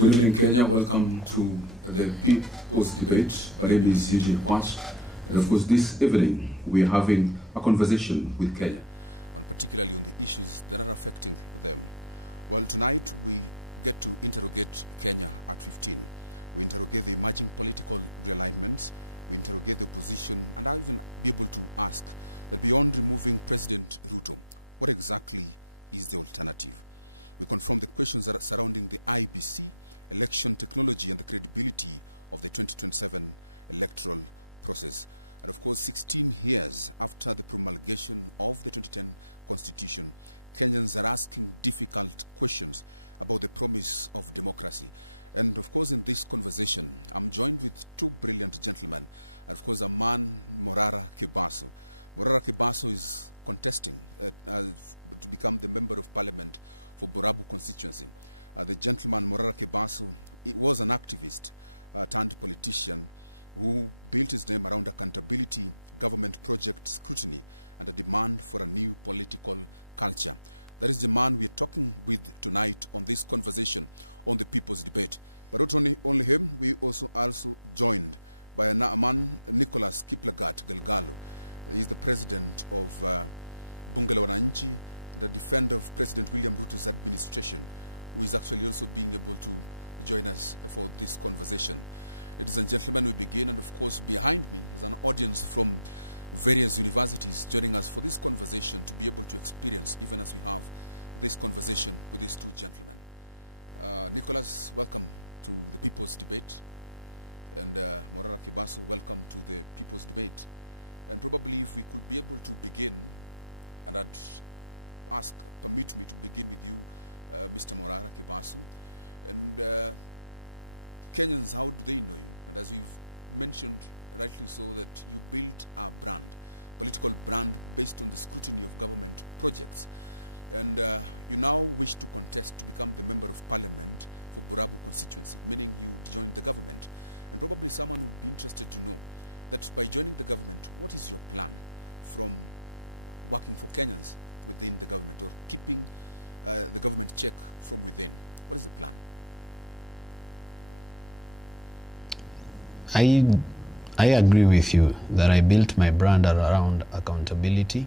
Good evening, Kenya. Welcome to the People's Debate. My name is Eugene Kwach. And of course, this evening, we're having a conversation with Kenya, particularly on the issues that are affecting them. Well, tonight, we get to interrogate Kenya at 15. We interrogate the emerging political realignments. We interrogate the opposition, and I'll even be able to ask that beyond removing President Ruto, what exactly is the alternative? We confront the questions that are surrounding the IBC, election technology, and the credibility of the 2027 electoral process. And of course, 16 years after the promulgation of the 2010 Constitution, Kenyans are asking difficult questions about the promise of democracy. And of course, in this conversation, I'm joined with two brilliant gentlemen. And of course, a man, Morara Kebaso. Morara Kebaso is contesting to become the Member of Parliament for Borabu constituency. The gentleman, Morara Kebaso, was an activist turned politician who built his name around accountability, government project scrutiny, and a demand for a new political culture. That is the man we're talking with tonight on this conversation on the People's Debate. But not only him, we also joined by a man, Nicholas Kiplagat Galgalo. He's the president of Bunge la Wananchi, the defender of President William Ruto's administration, who is actually also being able to join us for this conversation. Ladies and gentlemen, we begin, and of course, behind me is an audience from various universities joining us for this conversation to be able to experience, even as we have this conversation with these two gentlemen. Nicholas, welcome to the People's Debate. And Morara Kebaso, welcome to the People's Debate. And probably if we could be able to begin, and I'd permit me to begin with you, Mr. Morara Kebaso. And Kenyans, how do they know you? And as we've mentioned, rightly so, that you built a brand, political brand based on the scrutiny of government projects. And you now wish to contest to become the Member of Parliament for Borabu constituency, meaning you join the government. And probably someone would be interested to know that by joining the government, what is your plan from working for Kenyans within the government, or keeping the government check from within? What is the plan? I agree with you that I built my brand around accountability,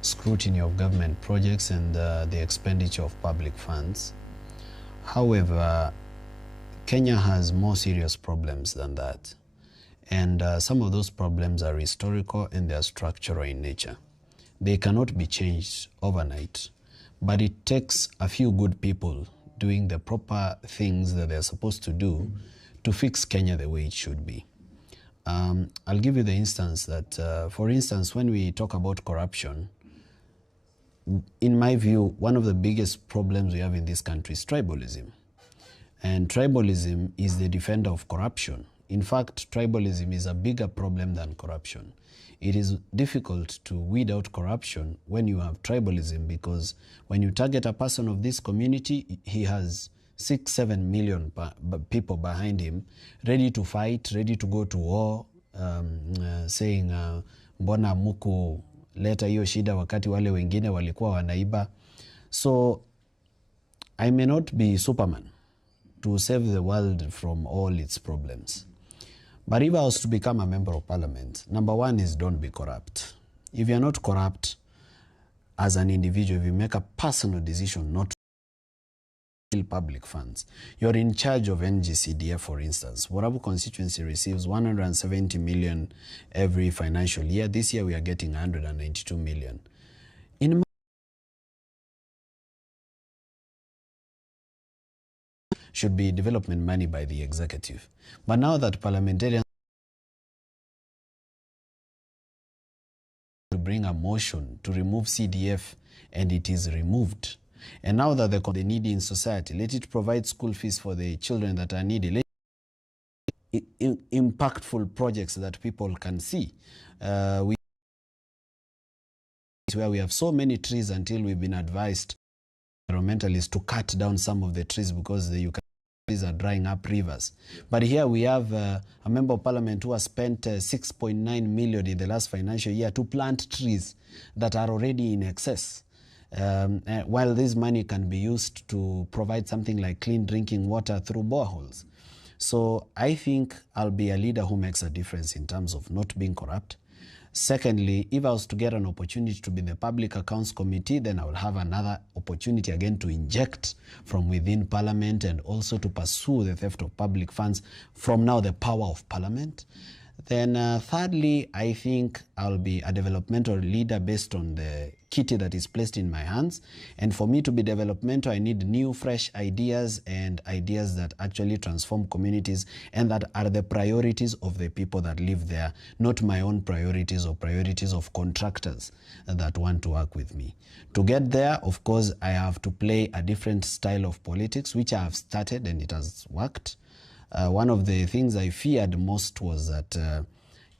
scrutiny of government projects, and the expenditure of public funds. However, Kenya has more serious problems than that. And some of those problems are historical and they are structural in nature. They cannot be changed overnight, but it takes a few good people doing the proper things that they're supposed to do to fix Kenya the way it should be. I'll give you the instance that, for instance, when we talk about corruption, in my view, one of the biggest problems we have in this country is tribalism. And tribalism is the defender of corruption. In fact, tribalism is a bigger problem than corruption. It is difficult to weed out corruption when you have tribalism, because when you target a person of this community, he has 6-7 million people behind him, ready to fight, ready to go to war, saying, mbona muku leta hiyo shida wakati wale wengine walikuwa wanaiba. So I may not be Superman to save the world from all its problems. But if I was to become a member of parliament, number one is don't be corrupt. If you're not corrupt as an individual, if you make a personal decision not to steal public funds, you're in charge of NGCDF, for instance. Borabu constituency receives 170 million every financial year. This year we are getting 192 million. In should be development money by the executive. But now that parliamentarians to bring a motion to remove CDF, and it is removed. And now that the needy in society, let it provide school fees for the children that are needy. Let it impactful projects that people can see. Where we have so many trees until we've been advised environmentalists to cut down some of the trees because the trees are drying up rivers. But here we have a member of parliament who has spent 6.9 million in the last financial year to plant trees that are already in excess. while this money can be used to provide something like clean drinking water through boreholes. So I think I'll be a leader who makes a difference in terms of not being corrupt. Secondly, if I was to get an opportunity to be in the Public Accounts Committee, then I will have another opportunity again to inject from within Parliament and also to pursue the theft of public funds from now the power of Parliament. Then thirdly, I think I'll be a developmental leader based on the kitty that is placed in my hands. And for me to be developmental, I need new, fresh ideas and ideas that actually transform communities and that are the priorities of the people that live there, not my own priorities or priorities of contractors that want to work with me. To get there, of course, I have to play a different style of politics, which I have started and it has worked. One of the things I feared most was that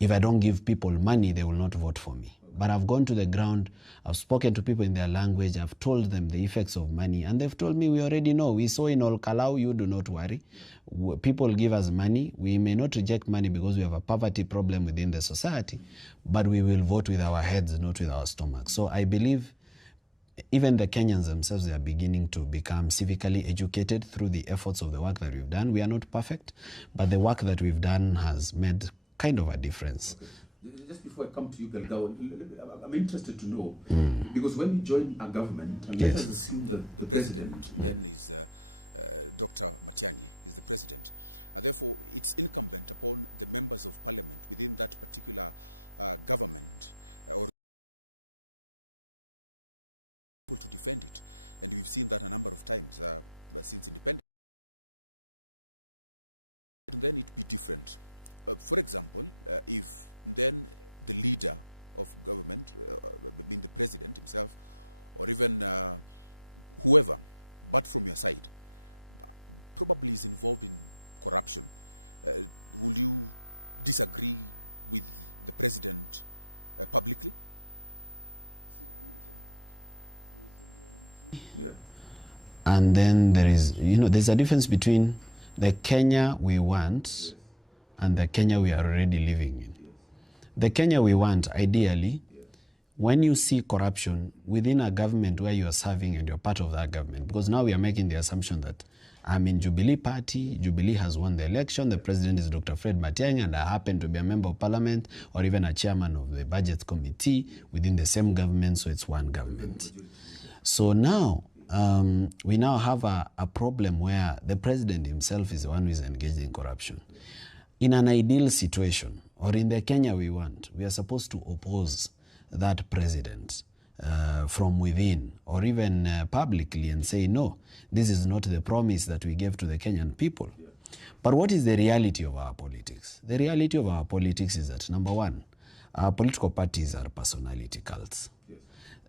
if I don't give people money, they will not vote for me. But I've gone to the ground, I've spoken to people in their language, I've told them the effects of money, and they've told me, we already know. We saw in Olkalau, you do not worry. People give us money. We may not reject money because we have a poverty problem within the society, but we will vote with our heads, not with our stomachs. So I believe even the Kenyans themselves, they are beginning to become civically educated through the efforts of the work that we've done. We are not perfect, but the work that we've done has made kind of a difference. Okay. Just before I come to you, Galgalo, I'm interested to know, because when you join a government, and let us assume that the president then is Dr. Matiang'i is the president, and therefore it's incumbent upon the members of parliament within that particular government or to defend it, and we've seen that a number of times since independence. And then it be different. For example, if then the leader of government, being the president himself, or even whoever, but from your side, probably is involved in corruption, will you disagree with the president publicly? Yeah. And then there is, there's a difference between the Kenya we want and the Kenya we are already living in. The Kenya we want, ideally, when you see corruption within a government where you are serving and you're part of that government, because now we are making the assumption that I'm in Jubilee Party, Jubilee has won the election, the president is Dr. Fred Matiang'i, and I happen to be a member of parliament or even a chairman of the budget committee within the same government, so it's one government. So now, we now have a problem where the president himself is the one who is engaged in corruption. In an ideal situation, or in the Kenya we want, we are supposed to oppose that president from within, or even publicly, and say, no, this is not the promise that we gave to the Kenyan people. Yeah. But what is the reality of our politics? The reality of our politics is that, number one, our political parties are personality cults. Yes.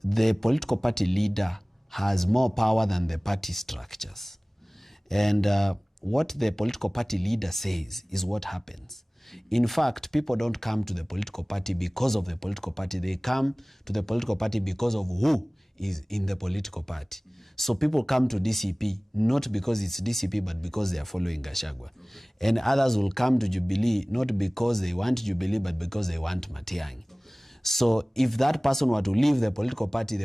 The political party leader has more power than the party structures. And what the political party leader says is what happens. In fact, people don't come to the political party because of the political party. They come to the political party because of who is in the political party. So people come to DCP not because it's DCP, but because they are following Gachagua. And others will come to Jubilee not because they want Jubilee, but because they want Matiang'i. So if that person were to leave the political party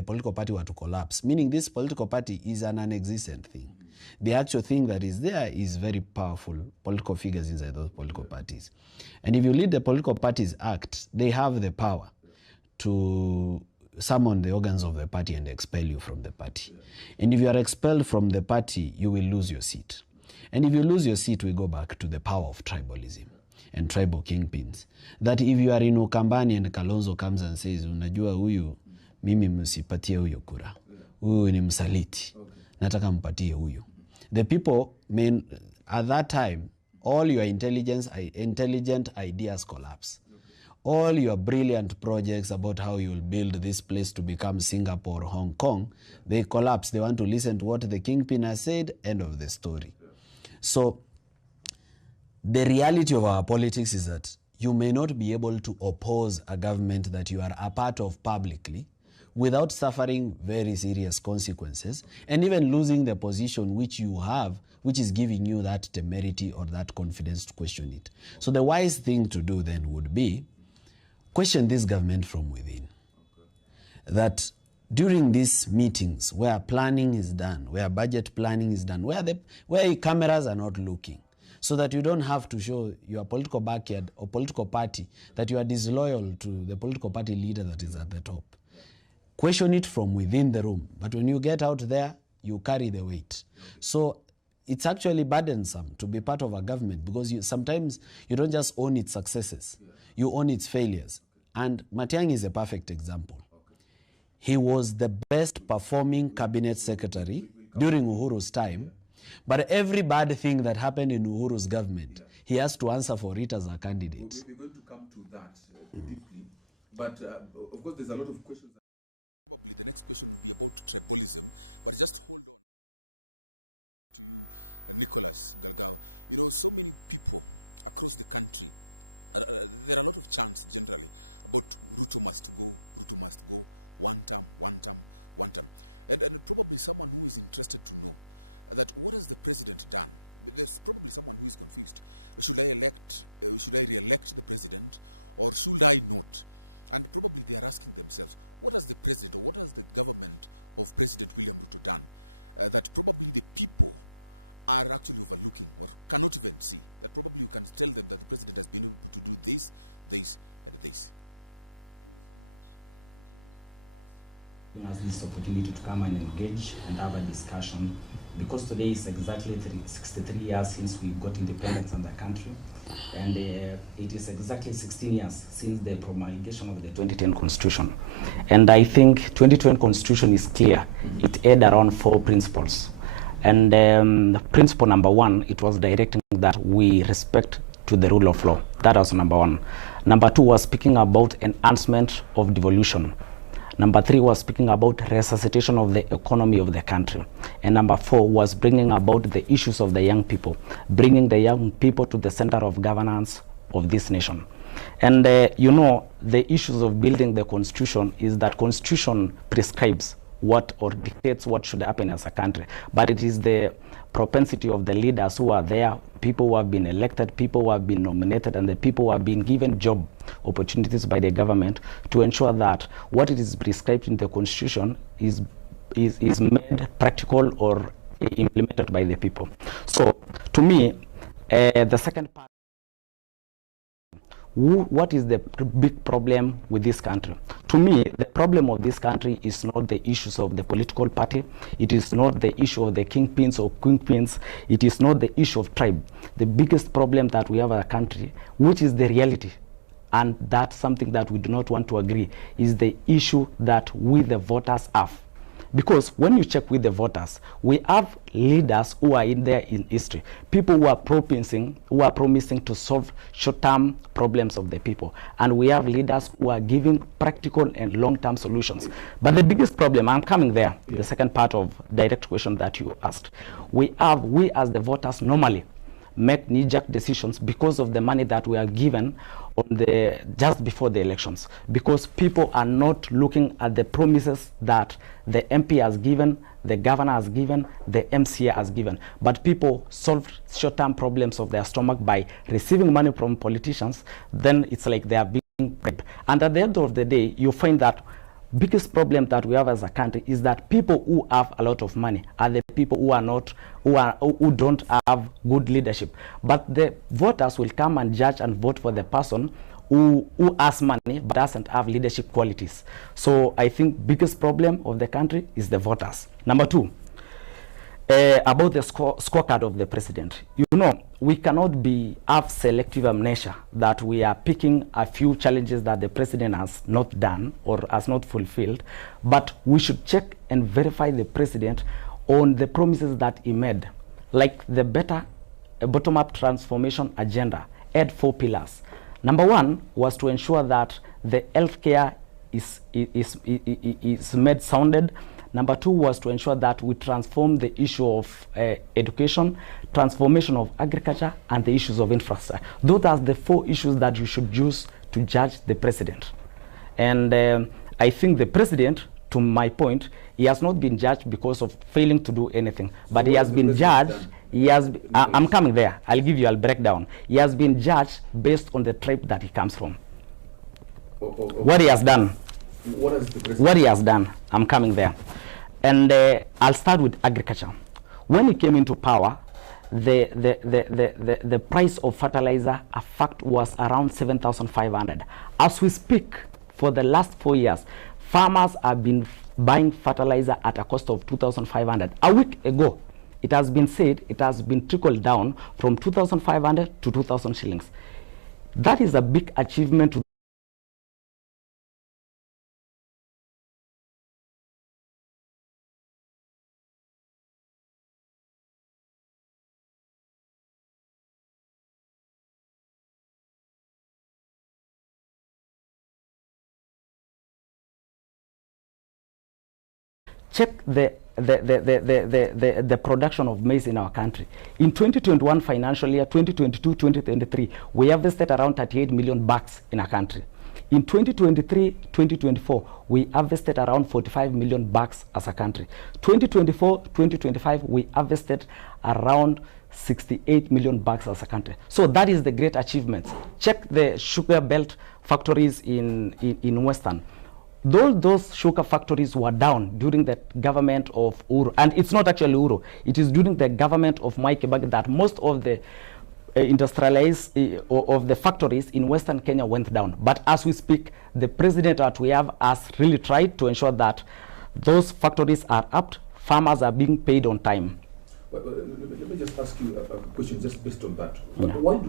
were to collapse, meaning this political party is an non-existent thing. The actual thing that is there is very powerful political figures inside those political parties. And if you lead the political parties act, they have the power to summon the organs of the party and expel you from the party. And if you are expelled from the party, you will lose your seat. And if you lose your seat, we go back to the power of tribalism and tribal kingpins. That if you are in Ukambani and Kalonzo comes and says, unajua huyu, mimi msipatie huyu kura. Huyu ni msaliti. Nataka mpatie huyu. The people, at that time, all your intelligent ideas collapse. All your brilliant projects about how you will build this place to become Singapore or Hong Kong, they collapse. They want to listen to what the kingpin has said, end of the story. So the reality of our politics is that you may not be able to oppose a government that you are a part of publicly without suffering very serious consequences and even losing the position which you have, which is giving you that temerity or that confidence to question it. So the wise thing to do then would be question this government from within. That during these meetings where planning is done, where budget planning is done, where cameras are not looking, so that you don't have to show your political backyard or political party that you are disloyal to the political party leader that is at the top. Question it from within the room, but when you get out there, you carry the weight. So it's actually burdensome to be part of a government, because sometimes you don't just own its successes, you own its failures. And Matiang'i is a perfect example. He was the best performing cabinet secretary during Uhuru's time, but every bad thing that happened in Uhuru's government, he has to answer for it as a candidate. We're going to come to that deeply, but of course there's a lot of questions. Probably the next question will be about tribalism, but just hold on to you, Nicholas Galgalo. You know, so many people across the country, there are a lot of chants generally about Ruto must go, one term. And probably someone who is interested to know that what has the president done? There's probably someone who is confused. Should I re-elect the president, or should I not? And probably they are asking themselves, what has the president, or what has the government of President William Ruto done that probably the people are actually overlooking or cannot even see? That probably you can tell them that the president has been able to do this, and this. Giving us this opportunity to come and engage and have a discussion, because today is exactly 63 years since we got independence in the country, and it is exactly 16 years since the promulgation of the 2010 Constitution. And I think 2010 Constitution is clear. It had around 4 principles, and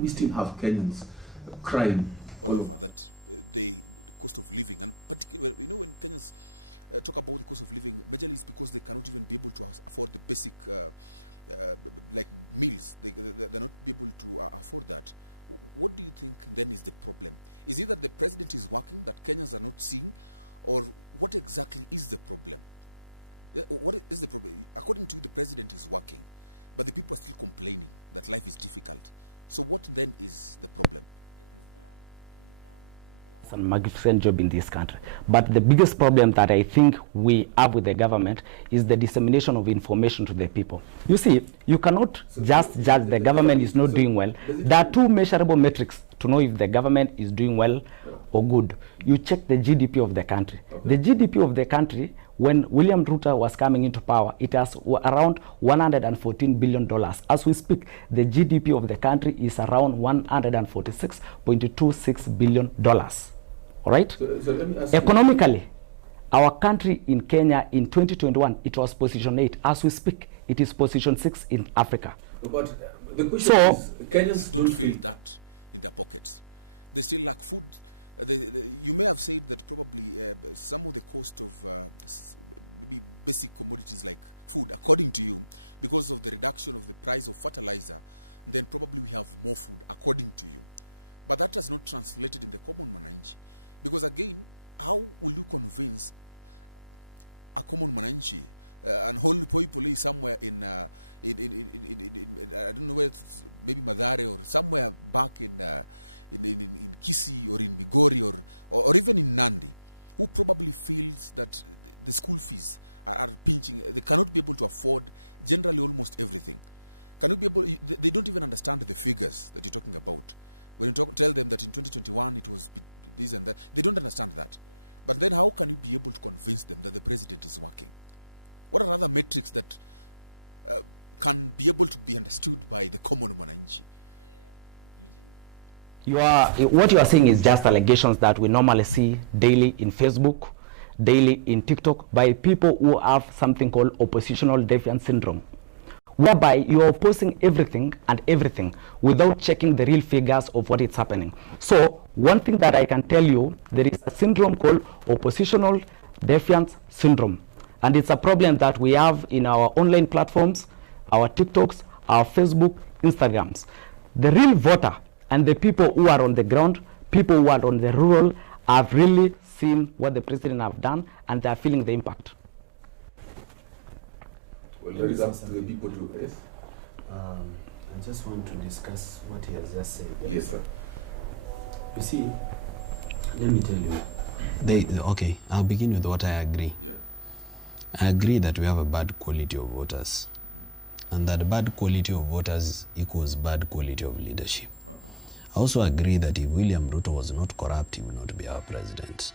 We still have Kenyans crying all over that the cost of living, and particularly, you know, when Kenyans talk about the cost of living, majorly is because they cannot even be able to afford the basic like meals. They're not be able to afford that. What do you think then is the problem? Is it that the president is working that Kenyans are not seeing, or what exactly is the problem? What is the problem? According to you, the president is working, but the people are still complaining that life is difficult. So what then is the problem? Kenyans don't feel that in their pockets. They still lack food. You may have said that probably some of the cost of maybe basic commodities like food, according to you, because of the reduction of the price of fertilizer, then probably we have more food, according to you. But that has not translated in the common mananchi. Because again, how will you convince a common mananchi and whole people somewhere in I don't know where, maybe Madare or somewhere back in Kisii or in Migori or even in Nandi, who probably feels that the school fees are pinching. They cannot be able to afford generally almost everything. Can you be able? They don't even understand the figures that you're talking about. When you tell them that in 2021 it was this and that, they don't understand that. But then how can you be able to convince them that the president is working? What are other metrics that can be able to be understood by the common mananchi? What you are saying is just allegations. Yes, sir. Okay, I'll begin with what I agree. Yeah. I agree that we have a bad quality of voters, and that bad quality of voters equals bad quality of leadership. Okay. I also agree that if William Ruto was not corrupt, he would not be our president.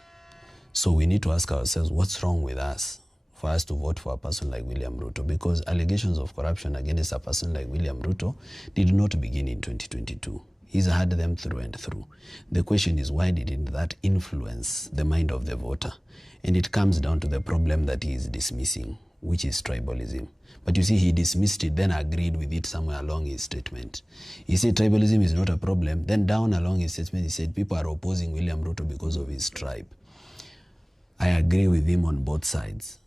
So we need to ask ourselves, what's wrong with us for us to vote for a person like William Ruto? Because allegations of corruption against a person like William Ruto did not begin in 2022. He's had them through and through. The question is, why didn't that influence the mind of the voter? And it comes down to the problem that he is dismissing, which is tribalism. But you see, he dismissed it, then agreed with it somewhere along his statement. He said tribalism is not a problem. Then down along his statement, he said people are opposing William Ruto because of his tribe. I agree with him on both sides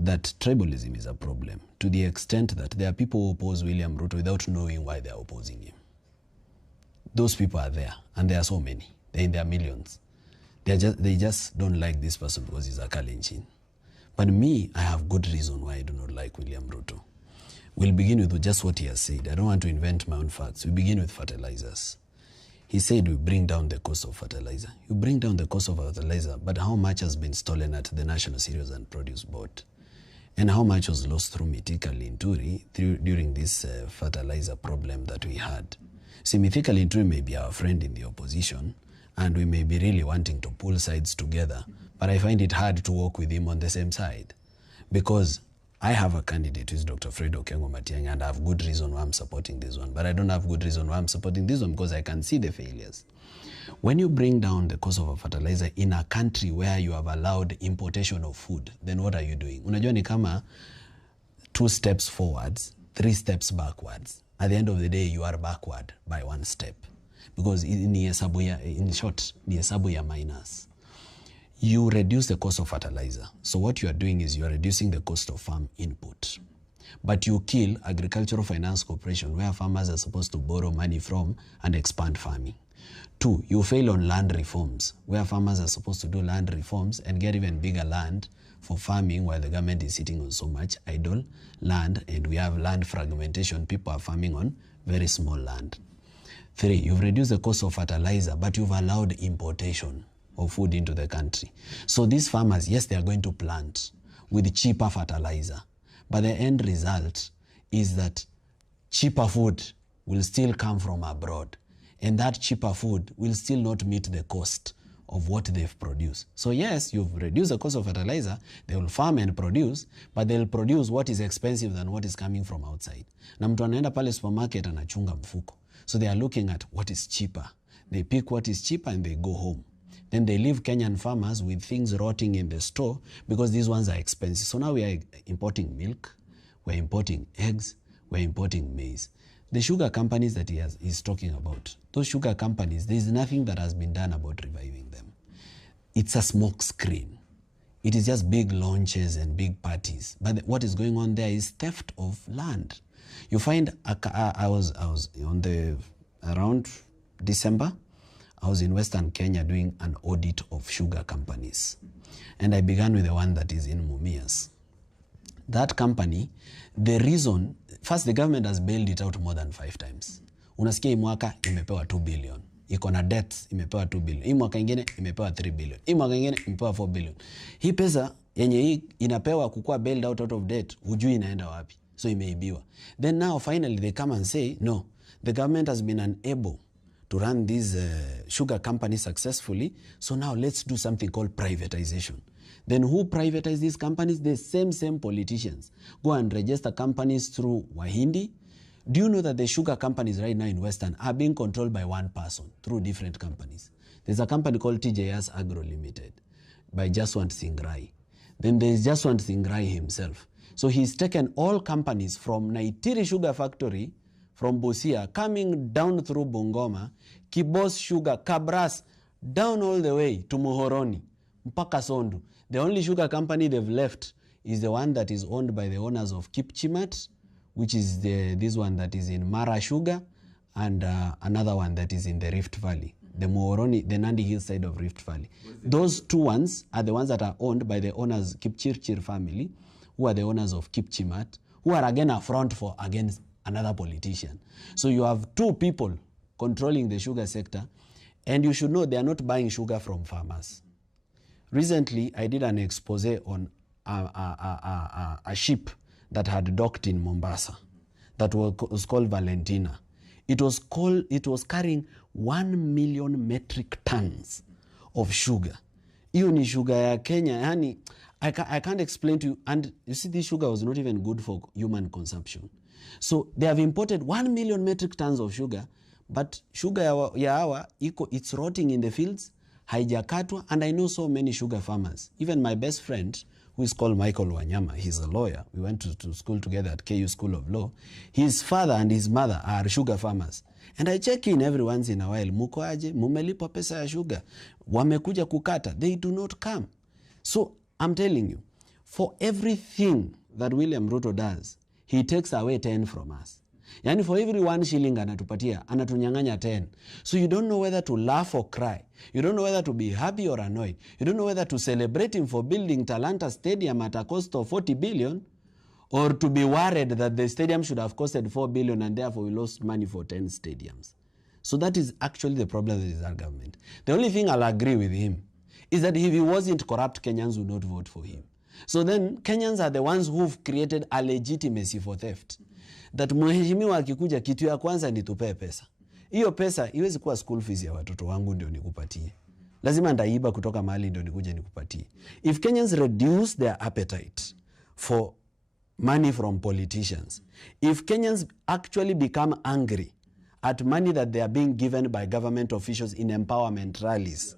that tribalism is a problem, to the extent that there are people who oppose William Ruto without knowing why they are opposing him. Those people are there, and there are so many. They're in their millions. They just don't like this person because he's a Kalenjin. But me, I have good reason why I do not like William Ruto. We'll begin with just what he has said. I don't want to invent my own facts. We begin with fertilizers. He said we bring down the cost of fertilizer. You bring down the cost of fertilizer, but how much has been stolen at the National Cereals and Produce Board? And how much was lost through Mithika Linturi during this fertilizer problem that we had? See, Mithika Linturi may be our friend in the opposition, and we may be really wanting to pull sides together, but I find it hard to work with him on the same side, because I have a candidate who is Dr. Fred Okengo Matiang'i, and I have good reason why I'm supporting this one, but I don't have good reason why I'm supporting this one because I can see the failures. When you bring down the cost of a fertilizer in a country where you have allowed importation of food, then what are you doing? Unajua ni kama 2 steps forwards, 3 steps backwards. At the end of the day, you are backward by 1 step. because in short, ni hesabu ya minus. You reduce the cost of fertilizer. So what you are doing is you are reducing the cost of farm input. But you kill Agricultural Finance Corporation, where farmers are supposed to borrow money from and expand farming. 2, you fail on land reforms, where farmers are supposed to do land reforms and get even bigger land for farming, while the government is sitting on so much idle land, and we have land fragmentation. People are farming on very small land. 3, you've reduced the cost of fertilizer, but you've allowed importation of food into the country. So these farmers, yes, they are going to plant with cheaper fertilizer, but the end result is that cheaper food will still come from abroad, and that cheaper food will still not meet the cost of what they've produced. So yes, you've reduced the cost of fertilizer, they will farm and produce, but they'll produce what is expensive than what is coming from outside. Na mtu anaenda pale supermarket anachunga mfuko. So they are looking at what is cheaper. They pick what is cheaper and they go home. Then they leave Kenyan farmers with things rotting in the store because these ones are expensive. So now we are importing milk, we're importing eggs, we're importing maize. The sugar companies that he's talking about, those sugar companies, there's nothing that has been done about reviving them. It's a smoke screen. It is just big launches and big parties. But what is going on there is theft of land. You find, I was on around December, I was in Western Kenya doing an audit of sugar companies. And I began with the one that is in Mumias. That company, the reason, first the government has bailed it out more than 5 times. Unasikia hii mwaka imepewa 2 billion. Iko na debts imepewa 2 billion. Hii mwaka ingine imepewa 3 billion. Hii mwaka ingine imepewa 4 billion. Hii pesa yenye hii inapewa kukua bailed out of debt, hujui inaenda wapi. So imeibiwa. Then now finally they come and say, no, the government has been unable to run these sugar companies successfully. So now let's do something called privatization. Then who privatize these companies? The same politicians. Go and register companies through Wahindi. Do you know that the sugar companies right now in Western are being controlled by one person through different companies? There's a company called TJS Agro Limited by Jaswant Singh Rai. Then there's Jaswant Singh Rai himself. So he's taken all companies from Naitiri Sugar Factory, from Busia, coming down through Bungoma, Kibos Sugar, Kabras, down all the way to Muhoroni, mpaka Sondu. The only sugar company they've left is the one that is owned by the owners of Kipchimat, which is this one that is in Mara Sugar, and another one that is in the Rift Valley, the Muhoroni, the Nandi Hill side of Rift Valley. Those 2 ones are the ones that are owned by the owners, Kipchirchir family, who are the owners of Kipchimat, who are again a front for against another politician. So you have 2 people controlling the sugar sector, and you should know they are not buying sugar from farmers. Recently, I did an expose on a ship that had docked in Mombasa that was called Valentina. It was carrying 1 million metric tons of sugar. Hiyo ni sugar ya Kenya. Yani, I can't explain to you. And you see, this sugar was not even good for human consumption. So they have imported 1 million metric tons of sugar, but sugar ya hawa, it's rotting in the fields, haijakatwa, and I know so many sugar farmers. Even my best friend, who is called Michael Wanyama, he's a lawyer. We went to school together at KU School of Law. His father and his mother are sugar farmers. And I check in every once in a while, muko aje, mumelipa pesa ya sugar, wamekuja kukata. They do not come. So I'm telling you, for everything that William Ruto does, he takes away 10 from us. Yani for every 1 shilling anatupatia, anatunyanganya 10. So you don't know whether to laugh or cry. You don't know whether to be happy or annoyed. You don't know whether to celebrate him for building Talanta Stadium at a cost of 40 billion, or to be worried that the stadium should have costed 4 billion and therefore we lost money for 10 stadiums. So that is actually the problem with our government. The only thing I'll agree with him is that if he wasn't corrupt, Kenyans would not vote for him. So then Kenyans are the ones who've created a legitimacy for theft. That mheshimiwa akikuja kitu ya kwanza nitupe pesa. Hiyo pesa iwezi kuwa school fees ya watoto wangu ndio nikupatie. Lazima ndaiba kutoka mahali ndio nikuje nikupatie. If Kenyans reduce their appetite for money from politicians, if Kenyans actually become angry at money that they are being given by government officials in empowerment rallies,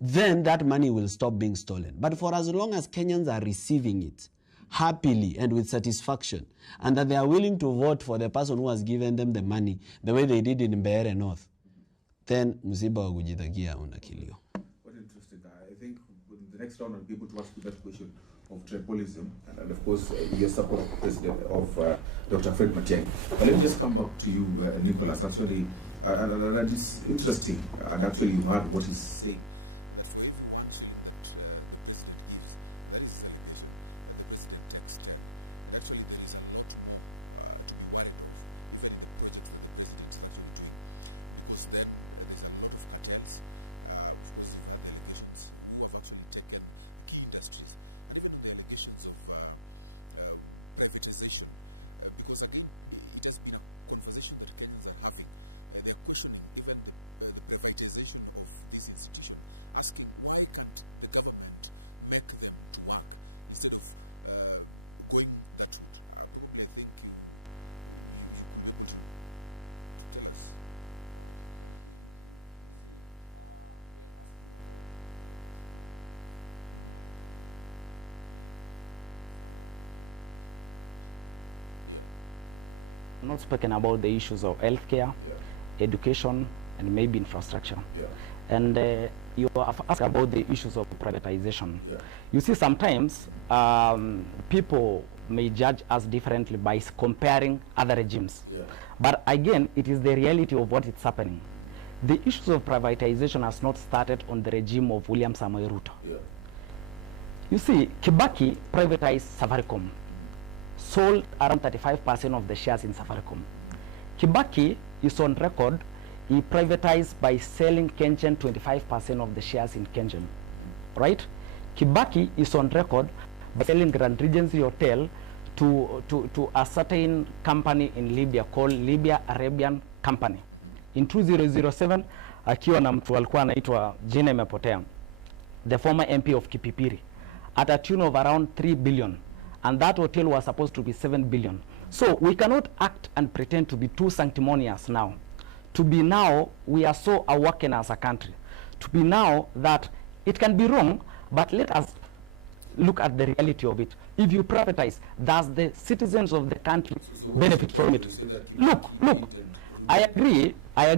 then that money will stop being stolen. But for as long as Kenyans are receiving it happily and with satisfaction, and that they are willing to vote for the person who has given them the money, the way they did in Mbeere North, then msiba wa kujitakia una kilio. What interesting. I think the next round I'll be able to ask you that question of tribalism and of course your support president of Dr. Fred Matiang'i. But let me just come back to you, Nicholas. Actually, and it's interesting. And actually, you've heard what he's saying. That for every 1 shilling that the president gives, that is his allegation, that the president takes 10. And actually there is a lot more to be worried of, even in the projects that the president is actually doing. Because then there's a lot of cartels. Of course, we've had the allegations who have actually taken key industries. And even on the allegations of privatization. Because again, it has been a conversation that Kenyans are having. They're questioning even the privatization of this institution, asking why can't the government make them to work instead of going that route. Probably I think you could be able to tell us. Yeah. Yeah. Yeah. Yeah. Yeah. Yeah. So what is your point when you say that Kibaki did and Ruto and then, yeah?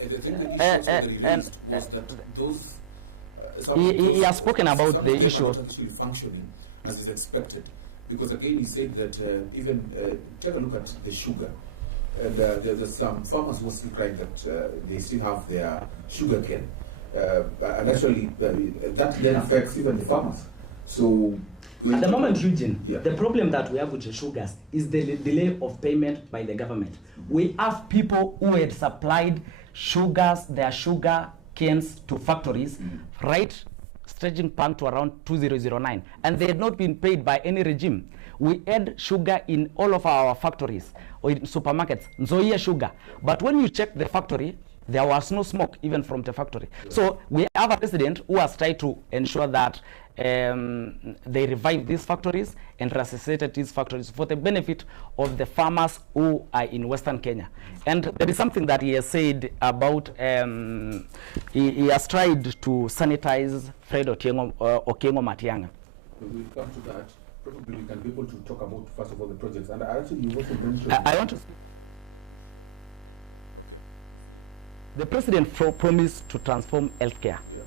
I think the issue actually that he raised was that those, some of them are not actually functioning as is expected, because again he said that even take a look at the sugar, and there's some farmers who are still crying that they still have their sugar cane, and actually that then affects even the farmers. So at the moment, Eugene, the problem that we have with the sugars is the delay of payment by the government. We have people who had supplied their sugar canes to factories. You've also mentioned that. Okay. Yeah.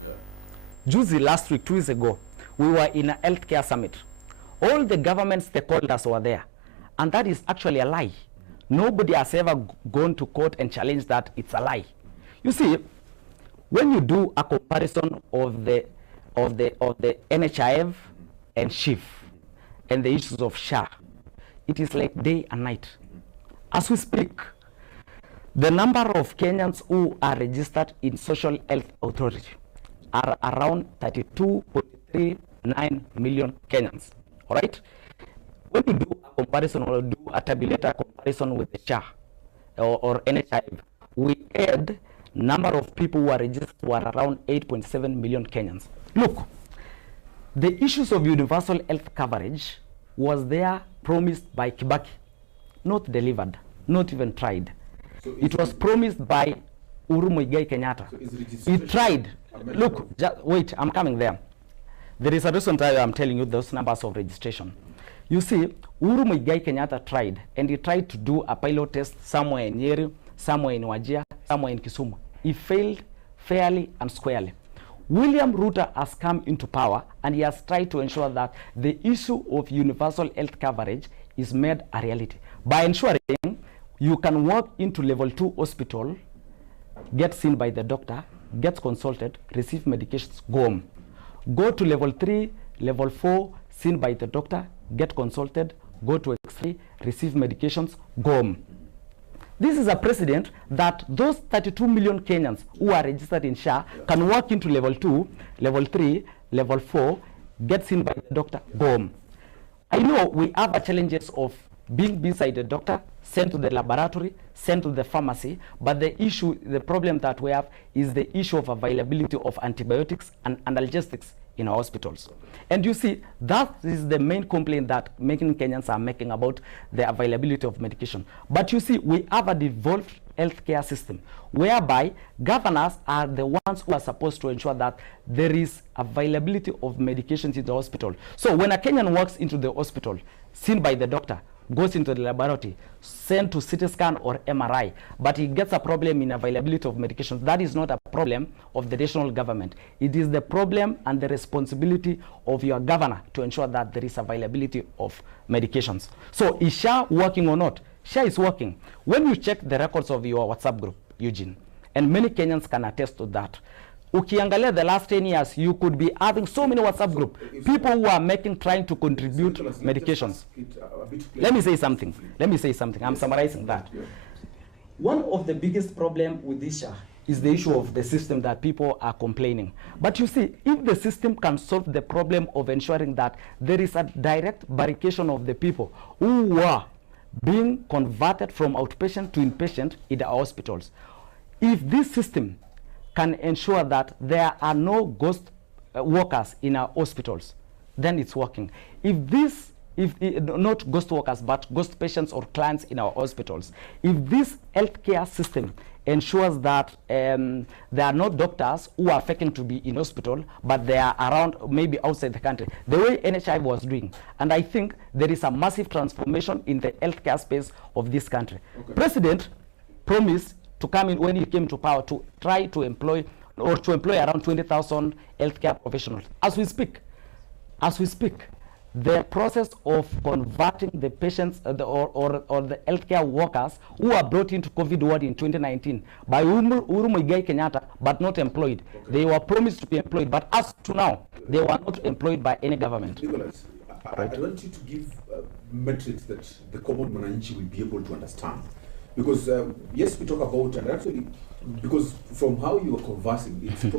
Yeah. I'm summarizing that. One of the biggest problem with this is the issue of the system that people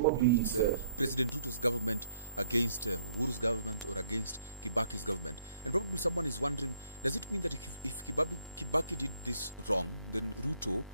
Probably it's President Ruto's government against Uhuru's government or against Kibaki's government. And probably someone is wondering, does it mean that if Kibaki did this wrong, then Ruto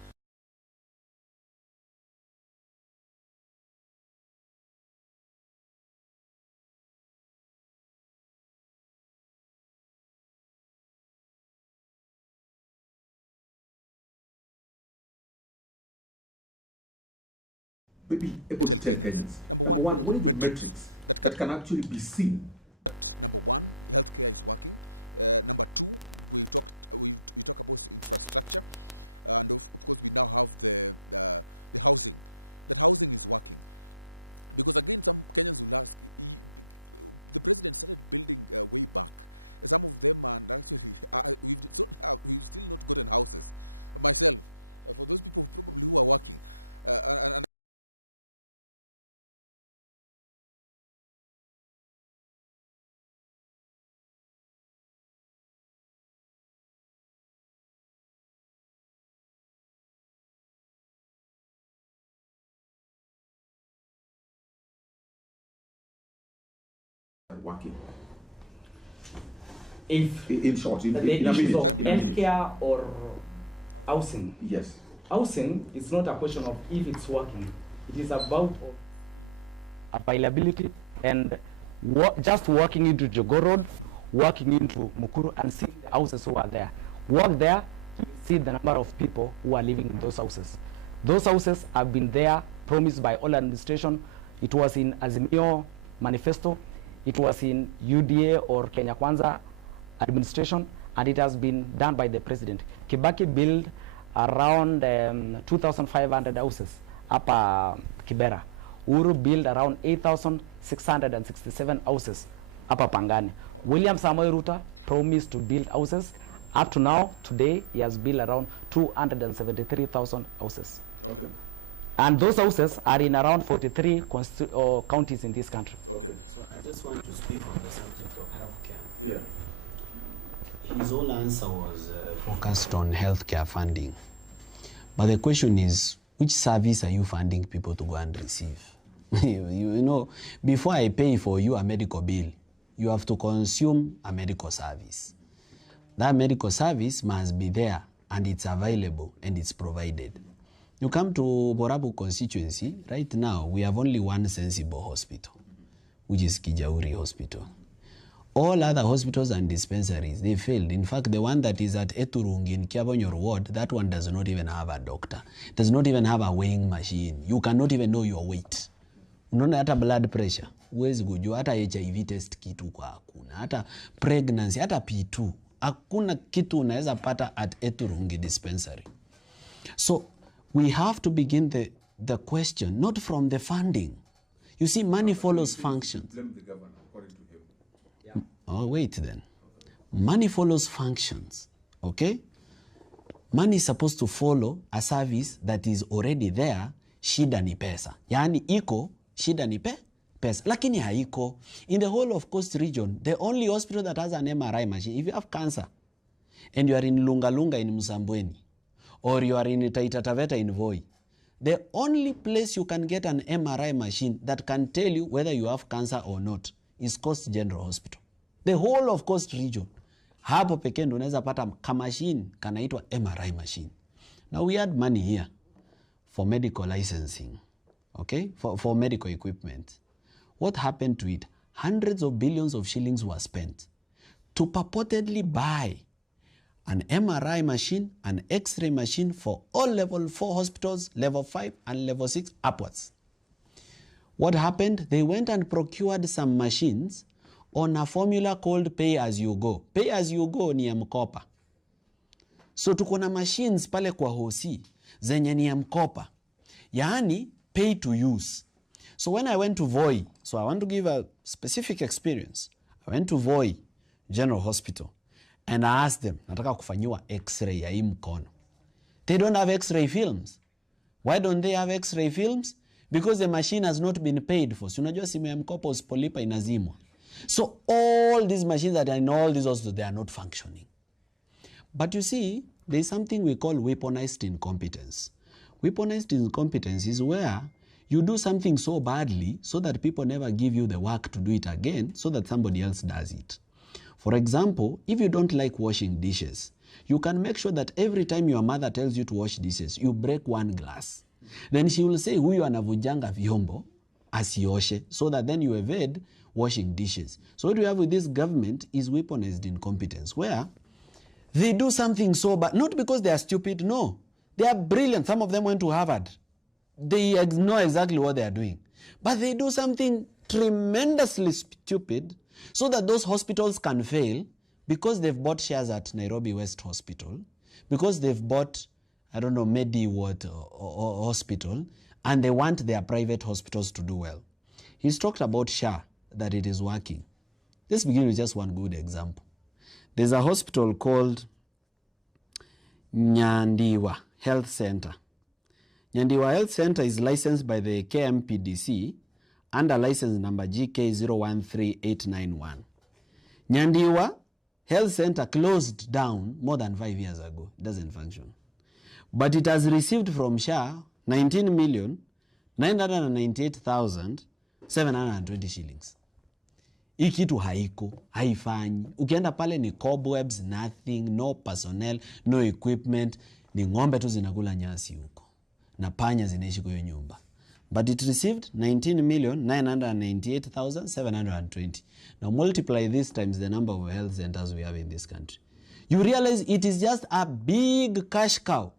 Maybe tell Kenyans? Number one, what are the metrics that can actually be seen? That number one, healthcare is working. Number two, we talk about infrastructure, and of course we now have the housing. That housing is working, because again some Kenyans will ask, the president started building way back. Some of them, and actually we've still not gotten houses. Myself, for those people probably who are working, and Working. if In short, in the a minute. issues of a minute. healthcare or housing. Yes. Housing is not a question of if it's working. It is about okay. Okay. Yeah. Focused on healthcare funding. But the question is, which service are you funding people to go and receive? you know, before I pay for you a medical bill, you have to consume a medical service. That medical service must be there, and it's available, and it's provided. You come to Borabu constituency, right now, we have only one sensible hospital, which is Kijauri Hospital. All other hospitals and dispensaries, they failed. In fact, the one that is at Eturung in Kiabonyor Ward, that one does not even have a doctor. Does not even have a weighing machine. You cannot even know your weight. Unaona hata blood pressure, huwezi kujua, hata HIV test kitu kwa hakuna, hata pregnancy, hata P2. Hakuna kitu unaweza pata at Eturungi dispensary. So we have to begin the question not from the funding. You see, money follows functions. Blame the governor, according to him. Oh, wait then. Money follows functions, okay? Money is supposed to follow a service that is already there, shida ni pesa. Yani iko, shida ni pesa. Lakini haiko. In the whole of Coast region, the only hospital that has an MRI machine, if you have cancer, and you are in Lunga Lunga in Msambweni, or you are in Taita Taveta in Voi, the only place you can get an MRI machine that can tell you whether you have cancer or not is Coast General Hospital. The whole of Coast region. Hapo pekee ndo unaweza pata kamachine kanaitwa MRI machine. Now we had money here for medical licensing, okay, for medical equipment. What happened to it? Hundreds of billions of shillings were spent to purportedly buy an MRI machine, an X-ray machine for all level 4 hospitals, level 5 and level 6 upwards. What happened? They went and procured some machines on a formula called pay as you go. Pay as you go ni ya mkopa. So tuko na machines pale kwa hosi zenye ni ya mkopa. Yaani pay to use. So when I went to Voi, so I want to give a specific experience. I went to Voi General Hospital and I asked them, nataka kufanyiwa X-ray ya hii mkono. They don't have X-ray films. Why don't they have X-ray films? Because the machine has not been paid for. So unajua simu ya mkopa usipolipa inazimwa. So all these machines that are in all these hospitals, they are not functioning. But you see, there is something we call weaponized incompetence. Weaponized incompetence is where you do something so badly so that people never give you the work to do it again so that somebody else does it. For example, if you don't like washing dishes, you can make sure that every time your mother tells you to wash dishes, you break one glass. Then she will say, huyu anavunjanga vyombo asioshe, so that then you evade washing dishes. So what we have with this government is weaponized incompetence, where they do something so bad, not because they are stupid, no. They are brilliant. Some of them went to Harvard. They know exactly what they are doing. But they do something tremendously stupid so that those hospitals can fail because they've bought shares at Nairobi West Hospital, because they've bought, I don't know, MediWatt or Hospital, and they want their private hospitals to do well. He's talked about SHA, that it is working. Let's begin with just one good example. There's a hospital called Nyandiwa Health Center. Nyandiwa Health Center is licensed by the KMPDC under license number GK013891. Nyandiwa Health Center closed down more than 5 years ago. It doesn't function. But it has received from SHA 19,998,720 shillings. Hii kitu haiko, haifanyi. Ukienda pale ni cobwebs, nothing, no personnel, no equipment, ni ngombe tu zinakula nyasi huko. Na panya zinaishi kwa hiyo nyumba. But it received 19,998,720. Now multiply this times the number of health centers we have in this country. You realize it is just a big cash cow.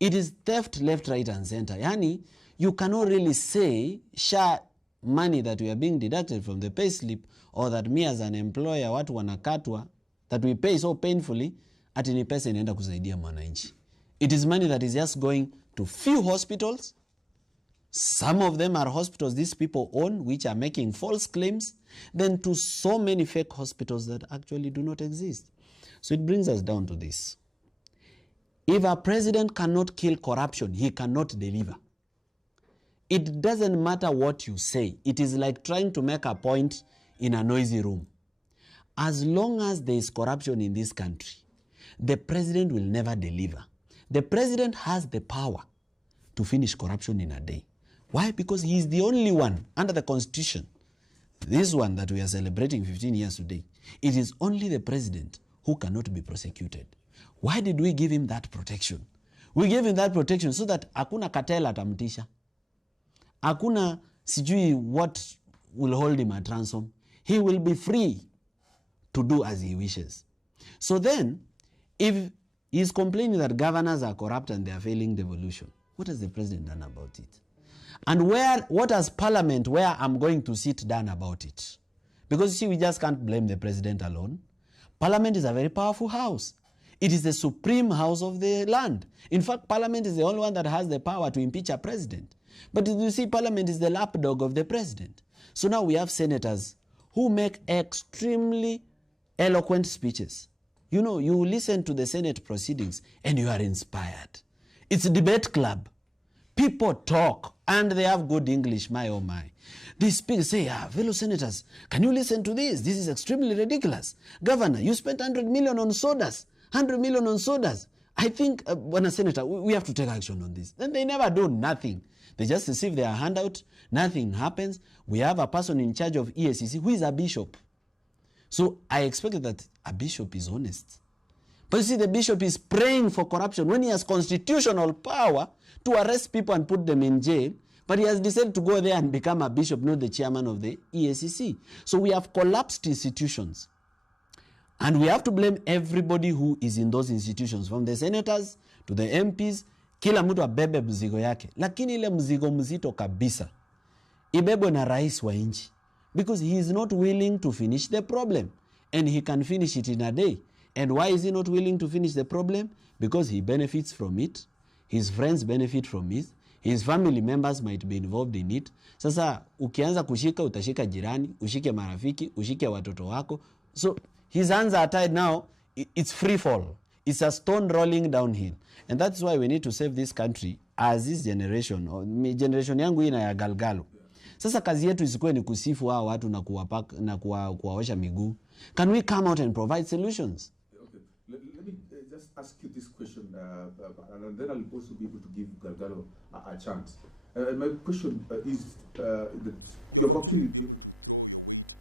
It is theft left, right and center. Yani, you cannot really say SHA money that we are being deducted from the pay slip, or that me as an employer, watu wanakatwa, that we pay so painfully, ati ni pesa inaenda kusaidia mwananchi. It is money that is just going to few hospitals. Some of them are hospitals these people own, which are making false claims, then to so many fake hospitals that actually do not exist. So it brings us down to this. If a president cannot kill corruption, he cannot deliver. It doesn't matter what you say. It is like trying to make a point in a noisy room. As long as there is corruption in this country, the president will never deliver. The president has the power to finish corruption in a day. Why? Because he is the only one under the constitution. This one that we are celebrating 15 years today. It is only the president who cannot be prosecuted. Why did we give him that protection? We gave him that protection so that hakuna cartel atamtisha. Hakuna sijui what will hold him at ransom. He will be free to do as he wishes. So then, if he is complaining that governors are corrupt and they are failing devolution, what has the president done about it? And what has parliament, where I'm going to sit, done about it? Because you see, we just can't blame the president alone. Parliament is a very powerful house. It is the supreme house of the land. In fact, parliament is the only one that has the power to impeach a president. But you see, parliament is the lapdog of the president. So now we have senators who make extremely eloquent speeches. You know, you listen to the Senate proceedings and you are inspired. It's a debate club. People talk and they have good English, my oh my. they speak, say, fellow senators, can you listen to this? This is extremely ridiculous. Governor, you spent 100 million on sodas. 100 million on sodas. I think, when a senator, we have to take action on this. Then they never do nothing. They just receive their handout. Nothing happens. We have a person in charge of EACC who is a bishop. So I expected that a bishop is honest. But you see, the bishop is praying for corruption when he has constitutional power to arrest people and put them in jail. But he has decided to go there and become a bishop, not the chairman of the EACC. So we have collapsed institutions. And we have to blame everybody who is in those institutions, from the senators to the MPs. Kila mtu abebe mzigo yake. Lakini ile mzigo mzito kabisa ibebwe na rais wa nchi. Because he is not willing to finish the problem. And he can finish it in a day. And why is he not willing to finish the problem? Because he benefits from it. His friends benefit from it. His family members might be involved in it. Sasa ukianza kushika, utashika jirani, ushike marafiki, ushike watoto wako. So his hands are tied now. It's free fall. It's a stone rolling downhill. And that's why we need to save this country as this generation. Generation yangu ina ya Galgalo. Sasa kazi yetu isikuwe ni kusifu hao watu na kuwaosha miguu. Can we come out and provide solutions? Okay. Let me just ask you this question, and then I'll also be able to give Galgalo a chance. My question is that you've actually been able to throw your weight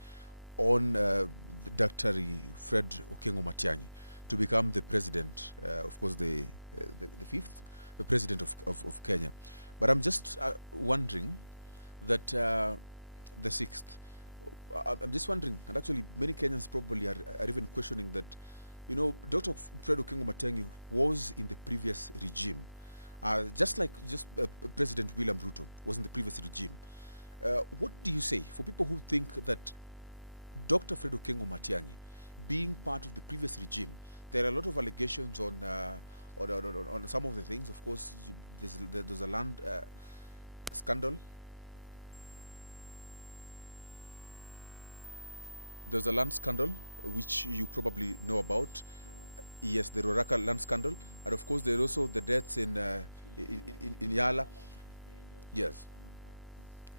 on Dr. Fred Okengo Matiang'i to become the president, of course, the fifth president of Kenya. But I'm just wondering that the sixth. I'm just wondering, and actually many Kenyans probably are even questioning that, you know, Dr. Fred Okengo Matiang'i was in the previous regime, just like President William Ruto was in the previous regime. What do you say for people who think that Dr. Fred Okengo Matiang'i, being part of the previous regime, there are a lot of allegations on some of the things. Of course, there's a land scandal. There's a land scandal, which you probably know about. Yes, the Morara land scandal. And of course, there are also the deaths in Yala. Yes.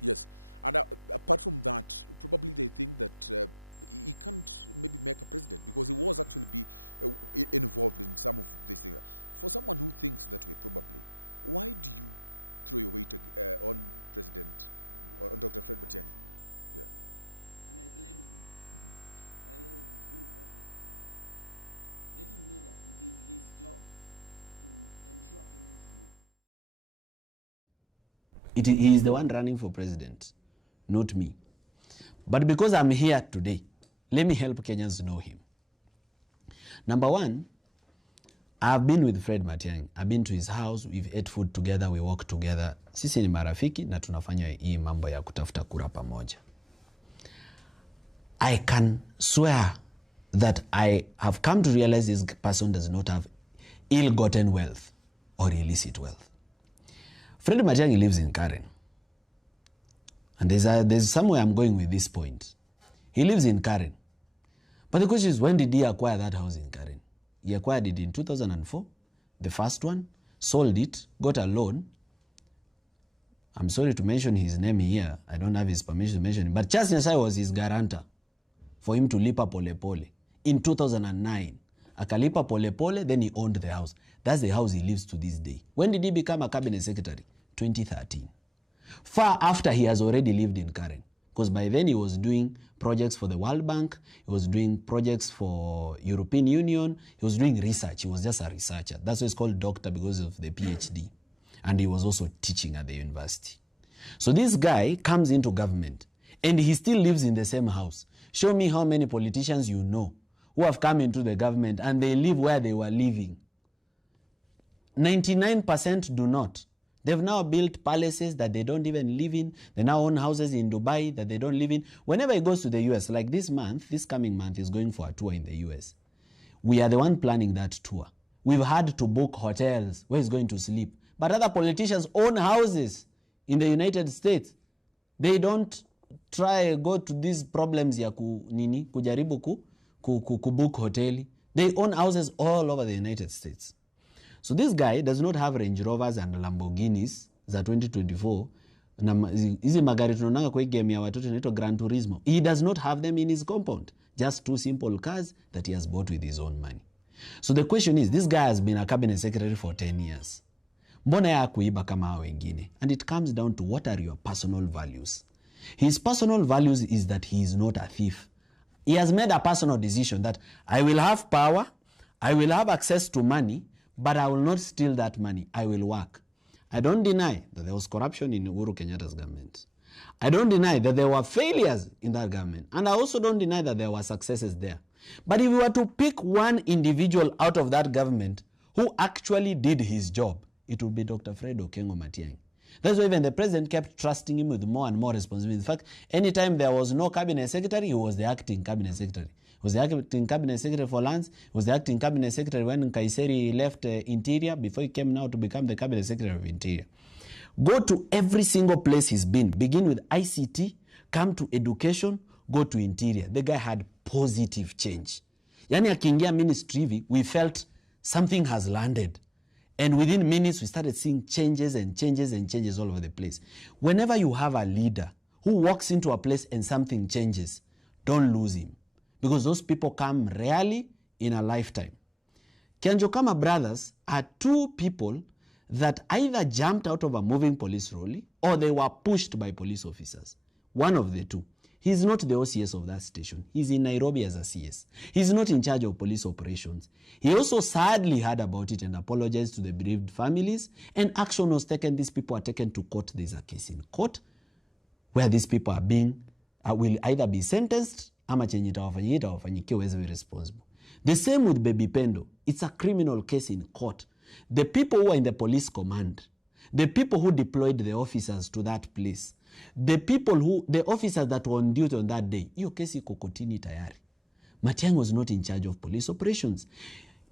Yes. And apart from that, probably they think that he can't maybe make a president because he was actually involved in some of these things. For someone who thinks that way, probably, why do you throw your weight on President, on Dr. Fred Matiang'i? Yeah. And I blame him. By the way, he's doing what he's doing. Let him know that it is his job to ensure Kenyans know. He is the one running for president, not me. But because I'm here today, let me help Kenyans know him. Number one, I've been with Fred Matiang'i. I've been to his house, we've ate food together, we walk together. Sisi ni marafiki na tunafanya hii mambo ya kutafuta kura pamoja. I can swear that I have come to realize this person does not have ill-gotten wealth or illicit wealth. Fred Matiang'i lives in Karen. And there's somewhere I'm going with this point. He lives in Karen. But the question is, when did he acquire that house in Karen? He acquired it in 2004, the first one, sold it, got a loan. I'm sorry to mention his name here. I don't have his permission to mention him. But Charles Nyasai was his guarantor for him to lipa pole pole. In 2009, akalipa pole pole, then he owned the house. That's the house he lives to this day. When did he become a cabinet secretary? 2013. Far after he has already lived in Karen. Because by then he was doing projects for the World Bank, he was doing projects for European Union, he was doing research, he was just a researcher. That's why it's called doctor, because of the PhD. And he was also teaching at the university. So this guy comes into government and he still lives in the same house. Show me how many politicians you know who have come into the government and they live where they were living. 99% do not. They've now built palaces that they don't even live in. They now own houses in Dubai that they don't live in. Whenever he goes to the US, like this coming month, he's going for a tour in the US. We are the one planning that tour. We've had to book hotels where he's going to sleep. But other politicians own houses in the United States. They don't go to these problems ya kujaribu kubook hoteli. They own houses all over the United States. So this guy does not have Range Rovers and Lamborghinis za 2024 Na hizi magari tunaonanga kwa game ya watoto inaitwa Gran Turismo. He does not have them in his compound. Just 2 simple cars that he has bought with his own money. So the question is, this guy has been a cabinet secretary for 10 years. Mbona ya kuiba kama hao wengine? And it comes down to what are your personal values. His personal values is that he is not a thief. He has made a personal decision that I will have power, I will have access to money, but I will not steal that money. I will work. I don't deny that there was corruption in Uhuru Kenyatta's government. I don't deny that there were failures in that government. And I also don't deny that there were successes there. But if we were to pick one individual out of that government who actually did his job, it would be Dr. Fred Okengo Matiang'i. That's why even the president kept trusting him with more and more responsibility. In fact, anytime there was no cabinet secretary, he was the acting cabinet secretary. He was the acting cabinet secretary for lands. He was the acting cabinet secretary when Kaiseri left Interior, before he came now to become the cabinet secretary of Interior. Go to every single place he's been. Begin with ICT, come to education, go to Interior. The guy had positive change. Yani akiingia ministry, we felt something has landed. And within minutes, we started seeing changes and changes and changes all over the place. Whenever you have a leader who walks into a place and something changes, don't lose him. Because those people come rarely in a lifetime. Kianjokama brothers are 2 people that either jumped out of a moving police rolly or they were pushed by police officers. One of the 2. He's not the OCS of that station. He's in Nairobi as a CS. He's not in charge of police operations. He also sadly heard about it and apologized to the bereaved families, and action was taken. These people are taken to court. There's a case in court where these people are being, will either be sentenced ama chenye itawafanyikia wezi responsible. The same with Baby Pendo. It's a criminal case in court. The people who are in the police command, the people who deployed the officers to that place, the officers that were on duty on that day, hiyo kesi iko kotini tayari. Matiang'i was not in charge of police operations.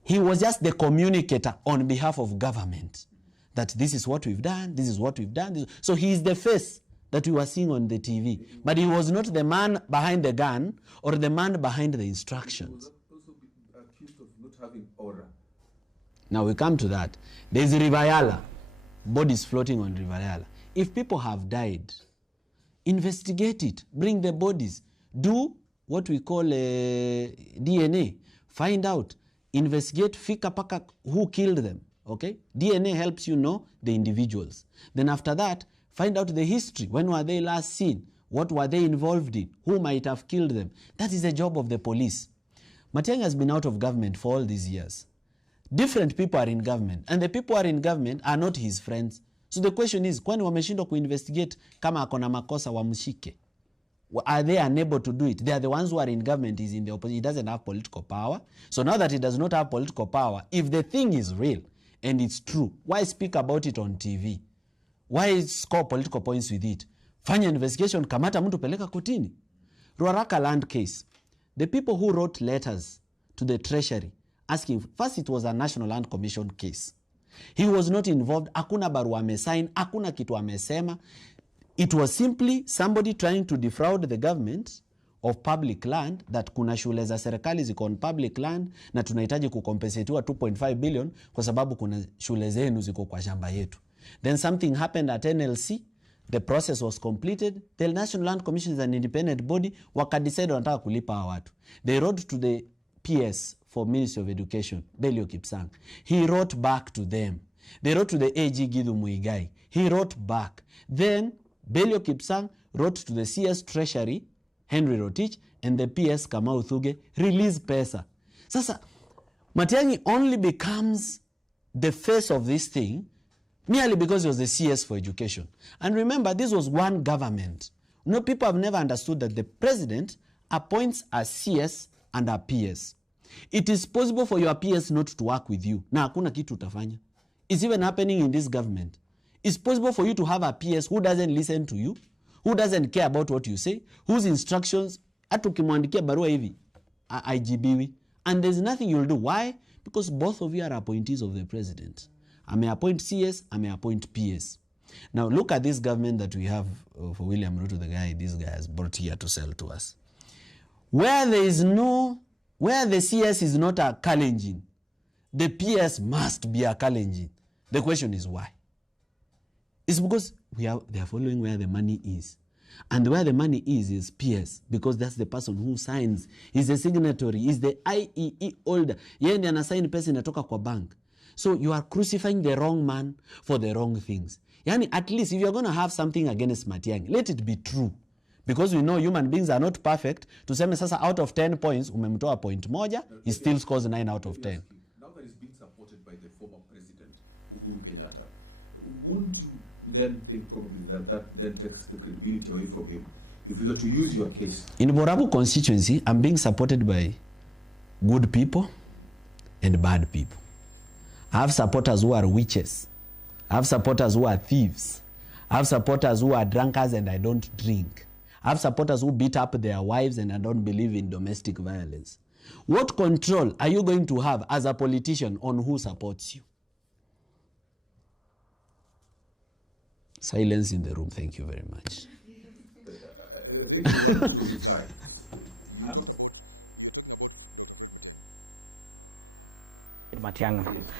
He was just the communicator on behalf of government. That this is what we've done, this is what we've done. So he is the face that we were seeing on the TV. But he was not the man behind the gun or the man behind the instructions. He was also accused of not having aura. Now we come to that. There's Rivayala. Bodies floating on Rivayala. If people have died, investigate it. Bring the bodies. Do what we call DNA. Find out. Investigate. Fika paka who killed them. Okay? DNA helps you know the individuals. Then after that, find out the history. When were they last seen? What were they involved in? Who might have killed them? That is the job of the police. Matiang'i has been out of government for all these years. Different people are in government. And the people who are in government are not his friends. So the question is, kwani wameshindwa kuinvestigate kama akona makosa wamshike? Are they unable to do it? They are the ones who are in government. He's in the opposition. He doesn't have political power. So now that he does not have political power, if the thing is real and it's true, why speak about it on TV? Why score political points with it? Fanya investigation, kamata mtu peleka kotini. Ruaraka land case. The people who wrote letters to the treasury asking, first it was a National Land Commission case. He was not involved. Hakuna barua amesign, hakuna kitu amesema. It was simply somebody trying to defraud the government of public land, that kuna shule za serikali ziko on public land na tunahitaji kukompensetiwa 2.5 billion kwa sababu kuna shule zenu ziko kwa shamba yetu. Then something happened at NLC. The process was completed. The National Land Commission is an independent body. Wakadecide wanataka kulipa hawa watu. They wrote to the PS for Ministry of Education, Belio Kipsang. He wrote back to them. They wrote to the AG Githu Muigai. He wrote back. Then Belio Kipsang wrote to the CS Treasury, Henry Rotich, and the PS Kamau Thuge, release pesa. Sasa, Matiang'i only becomes the face of this thing merely because he was the CS for education. And remember, this was one government. No, people have never understood that the president appoints a CS and a PS. It is possible for your PS not to work with you. Na hakuna kitu utafanya. It's even happening in this government. It's possible for you to have a PS who doesn't listen to you, who doesn't care about what you say, whose instructions, hata ukimwandikia barua hivi, IGBwi. And there's nothing you'll do. Why? Because both of you are appointees of the president. I may appoint CS, I may appoint PS. Now look at this government that we have for William Ruto, the guy this guy has brought here to sell to us. Where the CS is not a Kalenjin, the PS must be a Kalenjin. The question is why? It's because they are following where the money is. And where the money is PS, because that's the person who signs. He's a signatory, he's the IEE holder. Yeye ndiye anasign pesa inatoka kwa bank. So you are crucifying the wrong man for the wrong things. Yani, at least if you're going to have something against Matiang'i, let it be true. Because we know human beings are not perfect. Tuseme sasa out of 10 points, umemtoa point moja, he still scores 9 out of 10. Now that he's being supported by the former president, Uhuru Kenyatta, wouldn't you then think probably that then takes the credibility away from him if you were to use your case? In Borabu constituency, I'm being supported by good people and bad people. I have supporters who are witches. I have supporters who are thieves. I have supporters who are drunkards and I don't drink. I have supporters who beat up their wives and I don't believe in domestic violence. What control are you going to have as a politician on who supports you? Silence in the room. Thank you very much. I think you want to reply. You're talking about Dr. Fred Matiang'i. Yes.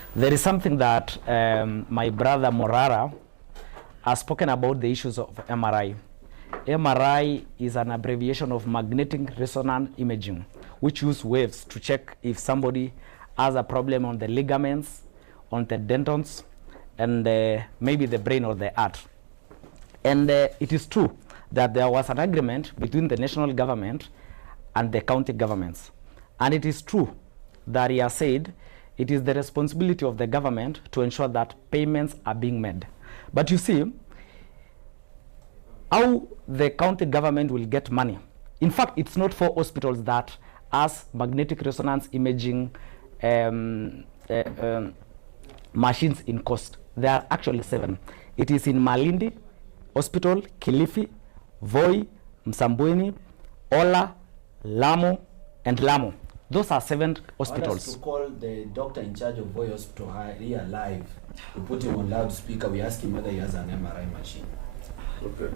Okay.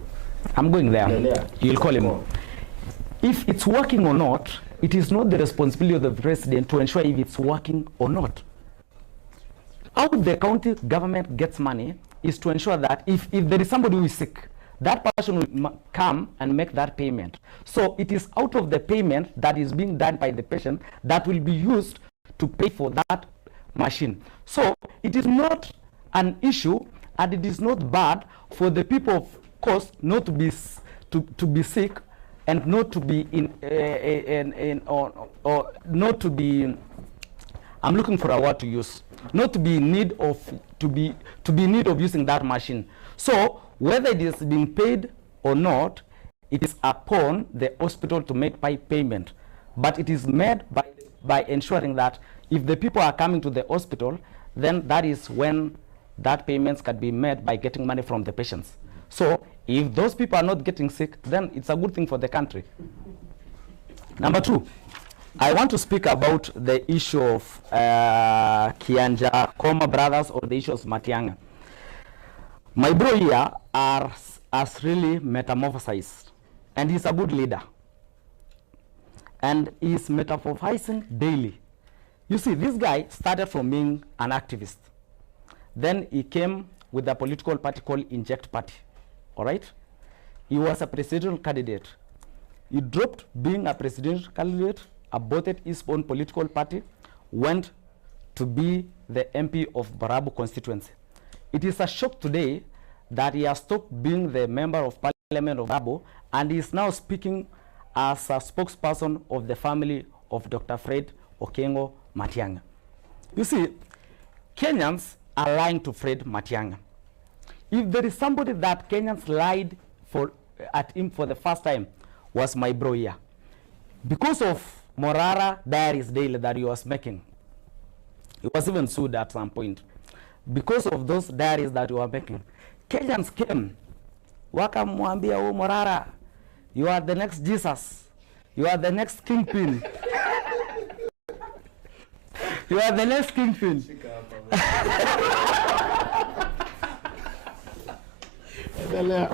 Endelea.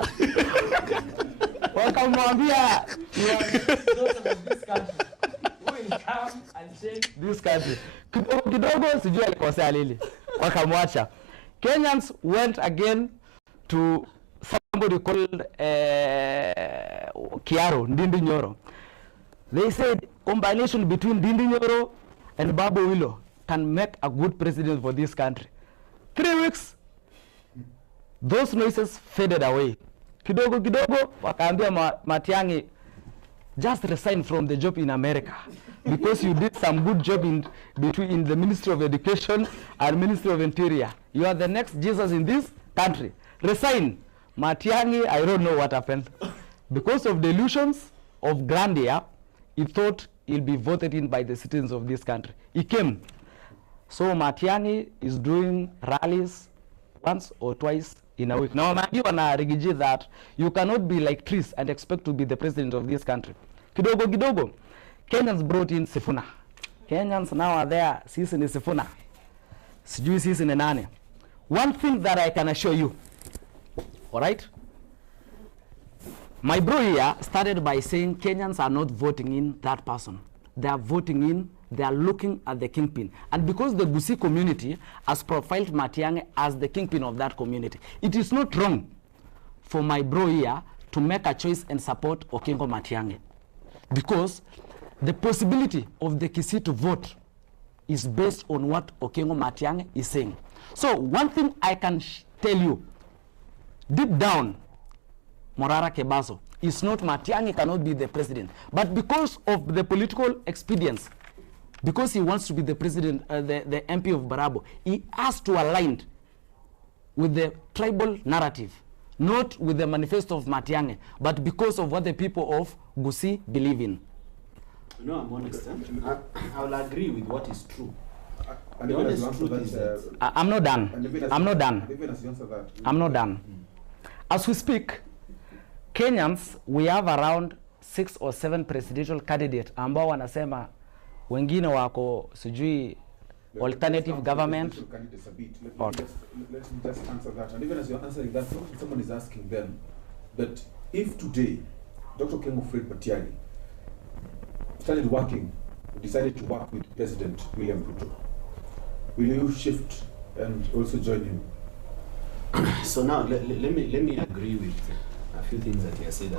Who will come and change this country?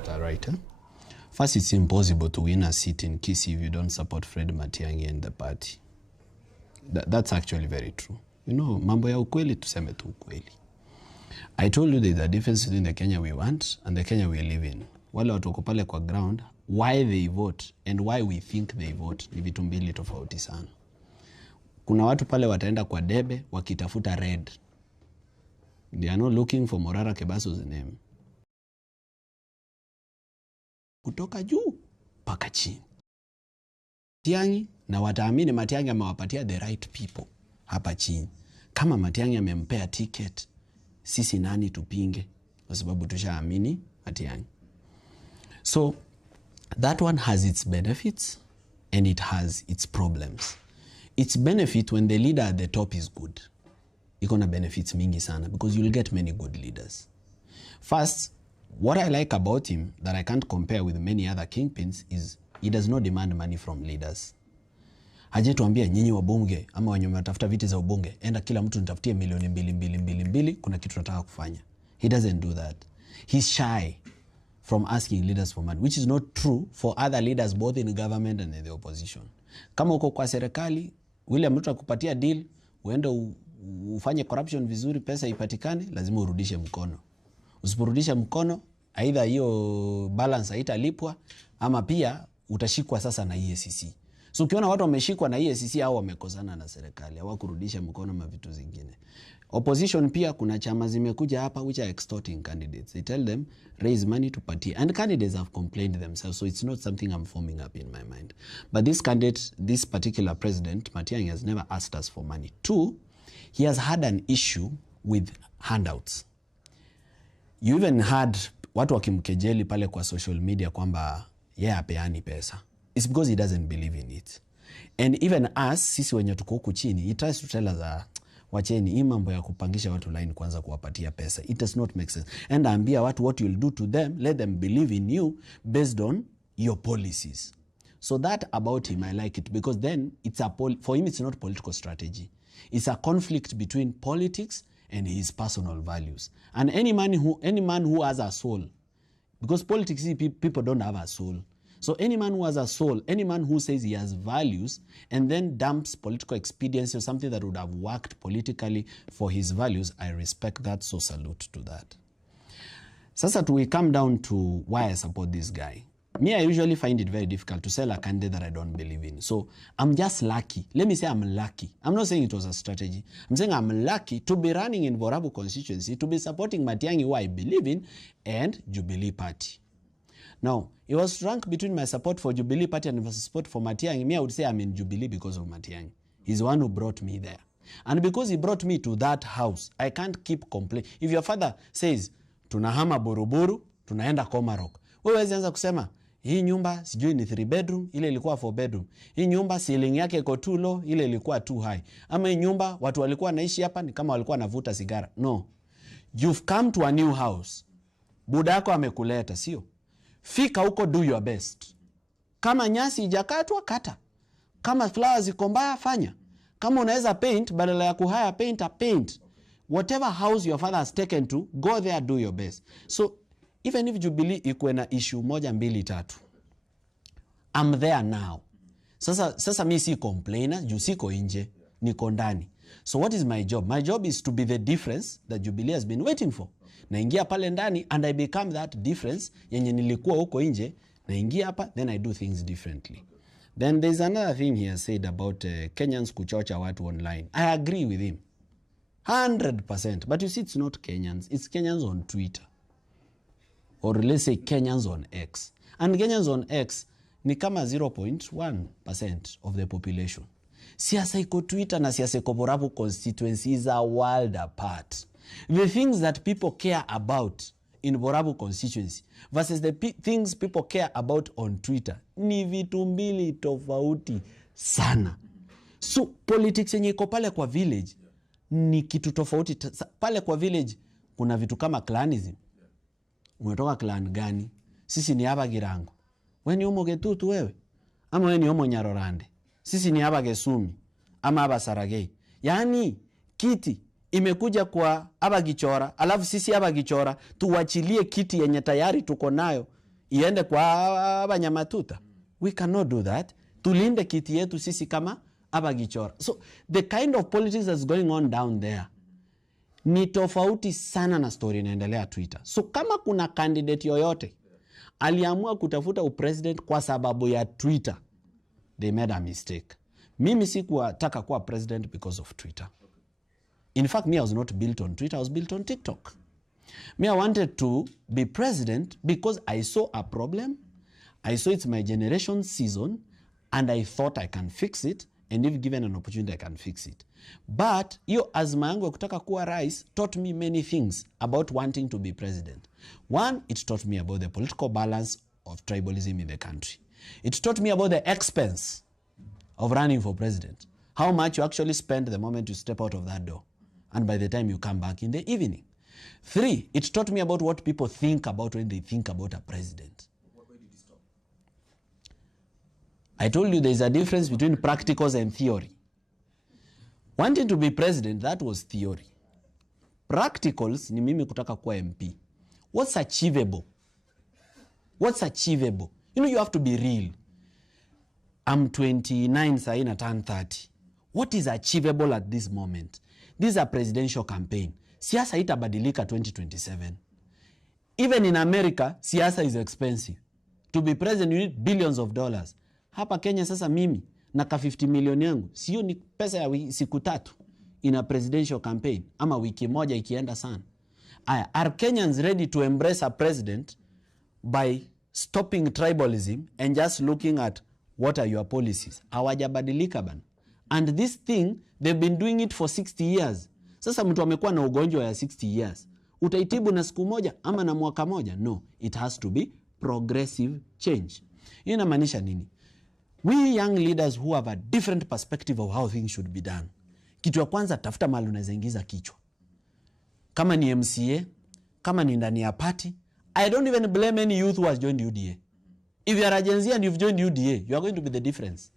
Right, huh? First, it's impossible to win a seat in Kisii if you don't support Fred Matiang'i and the party. That's actually very true. You know, mambo ya ukweli tuseme tu ukweli. I told you there's a difference between the Kenya we want and the Kenya we live in. Wale watu wako pale kwa ground, why they vote and why we think they vote ni vitu mbili tofauti sana. Kuna watu pale wataenda kwa debe wakitafuta red. They are not looking for Morara Kebaso's name. Kutoka juu mpaka chini. Matiang'i na wataamini Matiang'i amewapatia the right people hapa chini. Kama Matiang'i amempea ticket, sisi nani tupinge? Kwa sababu tushaamini Matiang'i. So that one has its benefits and it has its problems. Its benefit when the leader at the top is good. Ikona benefits mingi sana because you'll get many good leaders. First, what I like about him that I can't compare with many other kingpins is he does not demand money from leaders. Haje tuambia nyinyi wabunge ama wenye mnatafuta viti za ubunge, enda kila mtu nitafutie milioni 2 kuna kitu nataka kufanya. He doesn't do that. He's shy from asking leaders for money, which is not true for other leaders both in government and in the opposition. Kama uko kwa serikali, wile mtu akupatia deal, uende ufanye corruption vizuri, pesa ipatikane, lazima urudishe mkono. Usiporudisha mkono, either hiyo balance haitalipwa ama pia utashikwa sasa na EACC. So ukiona watu wameshikwa na EACC au wamekosana na serikali, hawakurudisha mkono na vitu zingine. Opposition pia kuna chama zimekuja hapa which are extorting candidates. They tell them raise money to party and candidates have complained themselves, so it's not something I'm forming up in my mind. But this candidate, this particular president, Matiang'i, has never asked us for money. Two, he has had an issue with handouts. You even had watu wakimkejeli pale kwa social media kwamba yeye apeani pesa. It's because he doesn't believe in it. And even us, sisi wenye tuko huku chini, he tries to tell us wacheni hii mambo ya kupangisha watu line kwanza kuwapatia pesa. It does not make sense. And ambia watu what you'll do to them, let them believe in you based on your policies. So that about him, I like it because then it's for him it's not political strategy. It's a conflict between politics and his personal values. And any man who has a soul, because politics people don't have a soul. So any man who has a soul, any man who says he has values and then dumps political expediency or something that would have worked politically for his values, I respect that, so salute to that. Sasa we come down to why I support this guy. Me, I usually find it very difficult to sell a candidate that I don't believe in. So I'm just lucky. Let me say I'm lucky. I'm not saying it was a strategy. I'm saying I'm lucky to be running in Borabu constituency, to be supporting Matiang'i, who I believe in, and Jubilee Party. Now, it was ranked between my support for Jubilee Party and my support for Matiang'i. Me, I would say I'm in Jubilee because of Matiang'i. He's the one who brought me there. And because he brought me to that house, I can't keep complaining. If your father says, tunahama Buruburu, tunaenda Komarok, wewe wezi anza kusema, hii nyumba sijui ni 3 bedroom, ile ilikuwa 4 bedroom. Hii nyumba ceiling yake iko too low, ile ilikuwa too high. Ama hii nyumba watu walikuwa naishi hapa ni kama walikuwa navuta sigara. No. You've come to a new house. Budako amekuleta, sio? Fika huko, do your best. Kama nyasi ijakatwa, kata. Kama flowers iko mbaya, fanya. Kama unaweza paint, badala ya kuhaya painter, paint. Whatever house your father has taken to, go there, do your best. So, even if Jubilee ikuwe na issue 1, 2, 3, I'm there now. Sasa mi si complainer, juu siko nje, niko ndani. So what is my job? My job is to be the difference that Jubilee has been waiting for. Naingia pale ndani and I become that difference yenye nilikuwa huko nje, naingia hapa, then I do things differently. Then there's another thing he has said about Kenyans kuchocha watu online. I agree with him 100%, but you see it's not Kenyans, it's Kenyans on Twitter. Or let's say Kenyans on X. And Kenyans on X ni kama 0.1% of the population. Siasa iko Twitter na siasa iko Borabu constituency is a world apart. The things that people care about in Borabu constituency versus the things people care about on Twitter ni vitu mbili tofauti sana. So politics yenye iko pale kwa village ni kitu tofauti. Pale kwa village kuna vitu kama clanism. Umetoka clan gani? Sisi ni haba Girango. Wewe ni Omo Getutu wewe? Ama wewe ni Omo Nyarorande? Sisi ni haba Gesumi ama haba Saragei. Yaani kiti imekuja kwa haba Gichora, alafu sisi haba Gichora tuwachilie kiti yenye tayari tuko nayo iende kwa abanyamatuta. We cannot do that. Tulinde kiti yetu sisi kama abagichora. So the kind of politics that's going on down there ni tofauti sana na story inaendelea Twitter. So kama kuna candidate yoyote aliamua kutafuta upresident kwa sababu ya Twitter, they made a mistake. Mimi sikuwataka kuwa president because of Twitter. In fact, me, I was not built on Twitter, I was built on TikTok. Me, I wanted to be president because I saw a problem, I saw it's my generation's season, and I thought I can fix it, and if given an opportunity, I can fix it. But hiyo azma yangu ya kutaka kuwa rais taught me many things about wanting to be president. One, it taught me about the political balance of tribalism in the country. It taught me about the expense of running for president. How much you actually spend the moment you step out of that door, and by the time you come back in the evening. 3, it taught me about what people think about when they think about a president. Where did you stop? I told you there is a difference between practicals and theory. Wanting to be president, that was theory. Practicals ni mimi kutaka kuwa MP. What's achievable? What's achievable? You know, you have to be real. I'm 29, sahi na turn 30. What is achievable at this moment? This is a presidential campaign. Siasa itabadilika 2027. Even in America, siasa is expensive. To be president, you need billions of dollars. Hapa Kenya sasa mimi, naka 50 million yangu, siyo ni pesa ya siku 3 in a presidential campaign, ama wiki moja ikienda sana. Are Kenyans ready to embrace a president by stopping tribalism and just looking at what are your policies? Hawajabadilika bana. And this thing, they've been doing it for 60 years. Sasa mtu amekuwa na ugonjwa ya 60 years. Utaitibu na siku moja ama na mwaka moja? No, it has to be progressive change. Hii inamaanisha nini? We young leaders who have a different perspective of how things should be done. Kitu ya kwanza, tafuta mahali unaweza ingiza kichwa. Kama ni MCA, kama ni ndani ya party, I don't even blame any youth who has joined UDA. If you are a Gen Z and you've joined UDA, you are going to be the difference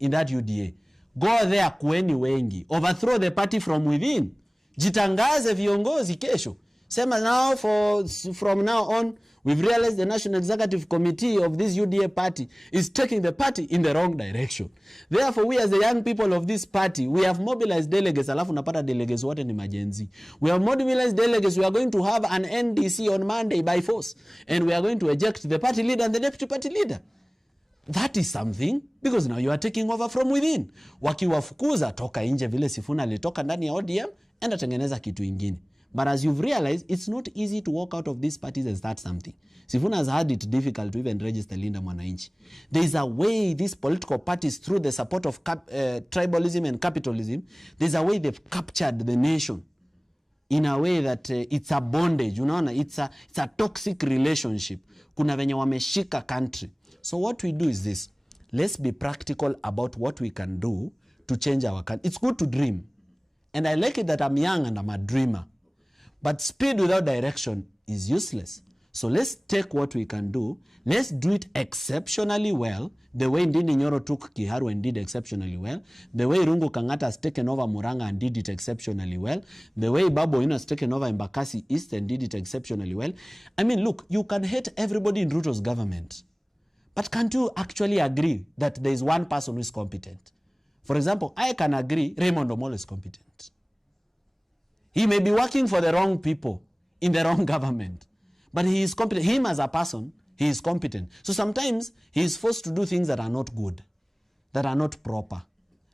in that UDA. Go there kueni wengi. Overthrow the party from within. Jitangaze viongozi kesho. Sema now from now on, we've realized the National Executive Committee of this UDA party is taking the party in the wrong direction. Therefore, we as the young people of this party, we have mobilized delegates. Alafu napata delegates wote ni majenzi. We have mobilized delegates. We are going to have an NDC on Monday by force. And we are going to eject the party leader and the deputy party leader. That is something, because now you are taking over from within. Wakiwafukuza toka nje vile Sifuna alitoka ndani ya ODM, enda tengeneza kitu ingine. But as you've realized, it's not easy to walk out of these parties and start something. Sifuna has had it difficult to even register Linda Mwananchi. There is a way these political parties, through the support of tribalism and capitalism, there's a way they've captured the nation in a way that it's a bondage. Unaona, it's a toxic relationship. Kuna venye wameshika country. So what we do is this. Let's be practical about what we can do to change our country. It's good to dream. And I like it that I'm young and I'm a dreamer. But speed without direction is useless. So let's take what we can do. Let's do it exceptionally well. The way Ndindi Nyoro took Kiharu and did exceptionally well. The way Rungu Kangata has taken over Muranga and did it exceptionally well. The way Babu Owino has taken over Embakasi East and did it exceptionally well. I mean, look, you can hate everybody in Ruto's government. But can't you actually agree that there is one person who is competent? For example, I can agree Raymond Omolo is competent. He may be working for the wrong people in the wrong government, but he is competent. Him as a person, he is competent. So sometimes he is forced to do things that are not good, that are not proper,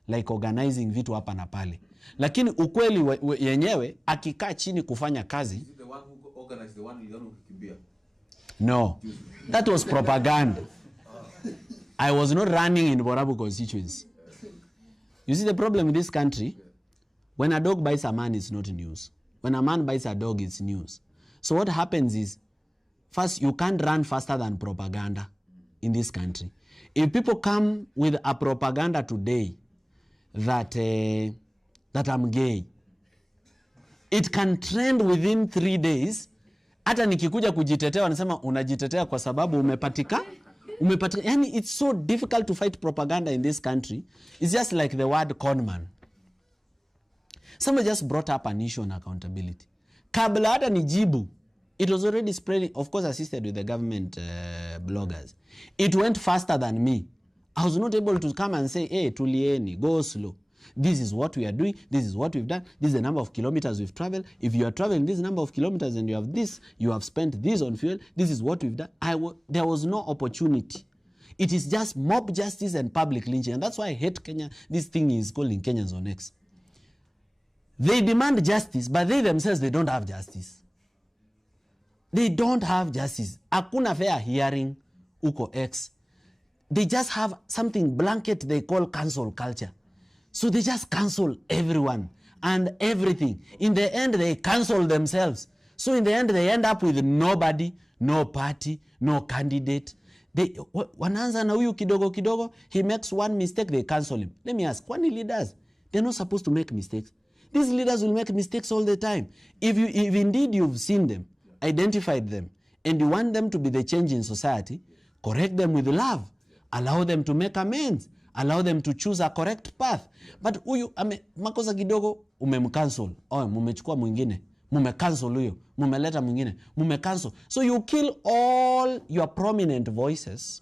like organizing vitu hapa na pale. Lakini ukweli yenyewe akikaa chini kufanya kazi. Is it the one who organized the one who kimbia? No, that was propaganda. I was not running in Borabu constituency. You see the problem in this country? When a dog bites a man, it's not news. When a man bites a dog, it's news. So what happens is, first, you can't run faster than propaganda in this country. If people come with a propaganda today that I'm gay, it can trend within 3 days. Hata nikikuja kujitetea wanasema unajitetea kwa sababu umepatika. Yani it's so difficult to fight propaganda in this country. It's just like the word conman. Somebody just brought up an issue on accountability. Kabla hata nijibu, It was already spreading, of course assisted with the government bloggers. It went faster than me. I was not able to come and say, hey, tulieni, go slow. This is what we are doing. This is what we've done. This is the number of kilometers we've traveled. If you are traveling this number of kilometers and you have this, you have spent this on fuel. This is what we've done. There was no opportunity. It is just mob justice and public lynching. And that's why I hate Kenya. This thing is calling Kenyans on X. They demand justice, but they themselves, they don't have justice. They don't have justice. Hakuna fair hearing uko X. They just have something blanket they call cancel culture. So they just cancel everyone and everything. In the end, they cancel themselves. So in the end, they end up with nobody, no party, no candidate. Wanaanza na huyu kidogo kidogo, he makes one mistake, they cancel him. Let me ask, kwani leaders? They're not supposed to make mistakes. These leaders will make mistakes all the time. If indeed you've seen them, identified them, and you want them to be the change in society, correct them with love. Allow them to make amends. Allow them to choose a correct path. But huyu makosa kidogo umemcancel. Mumechukua mwingine. Mumecancel huyo. Mumeleta mwingine. Mumecancel. So you kill all your prominent voices.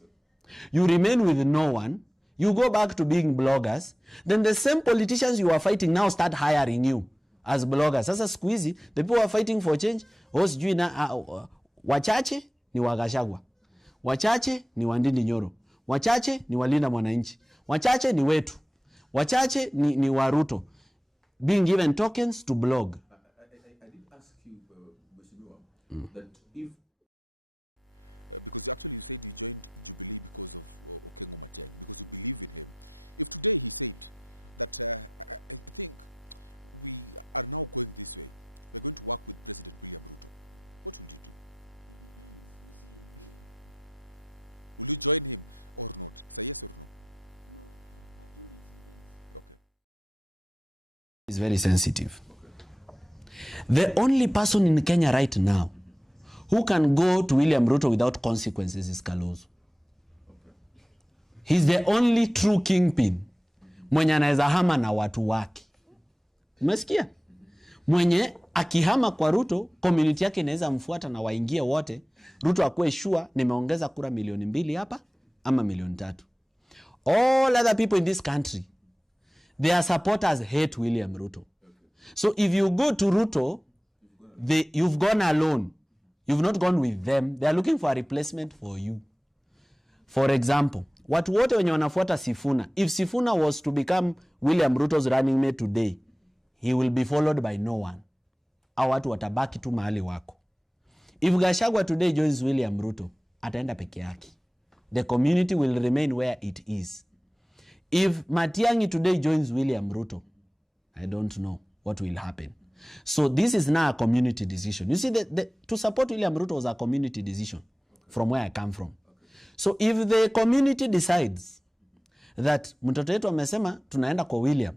You remain with no one. You go back to being bloggers. Then the same politicians you are fighting now start hiring you as bloggers. Sasa siku hizi, the people who are fighting for change, sijui na wachache ni Wagashagwa. Wachache ni Wandini Nyoro. Wachache ni Walinda Mwananchi. Wachache ni wetu. Wachache ni Waruto. Being given tokens to blog. I did ask you, that if... because actually you said you joined Jubilee because of Okengo Matiang'i, because you believe in him. If today he said that I think we are now going this way, we're going to work with President William Ruto, what will you do? Will you join him or not? It's a yes or no? No, I told you it depends. Okay. It's very sensitive. The only person in Kenya right now who can go to William Ruto without consequences is Kalonzo. He's the only true kingpin. Mwenye anaweza hama na watu wake. Umesikia? Mwenye akihama kwa Ruto, community yake inaweza mfuata na waingie wote. Ruto akue sure nimeongeza kura 2 hapa ama 3. All other people in this country, their supporters hate William Ruto. So if you go to Ruto, you've gone alone. You've not gone with them. They are looking for a replacement for you. For example, watu wote wenye wanafuata Sifuna, if Sifuna was to become William Ruto's running mate today, he will be followed by no one. Au watu watabaki tu mahali wako. If Gachagua today joins William Ruto, ataenda peke yake. The community will remain where it is. If Matiang'i today joins William Ruto, I don't know what will happen. So this is now a community decision. You see, to support William Ruto was a community decision from where I come from. So if the community decides that mtoto wetu amesema tunaenda kwa William,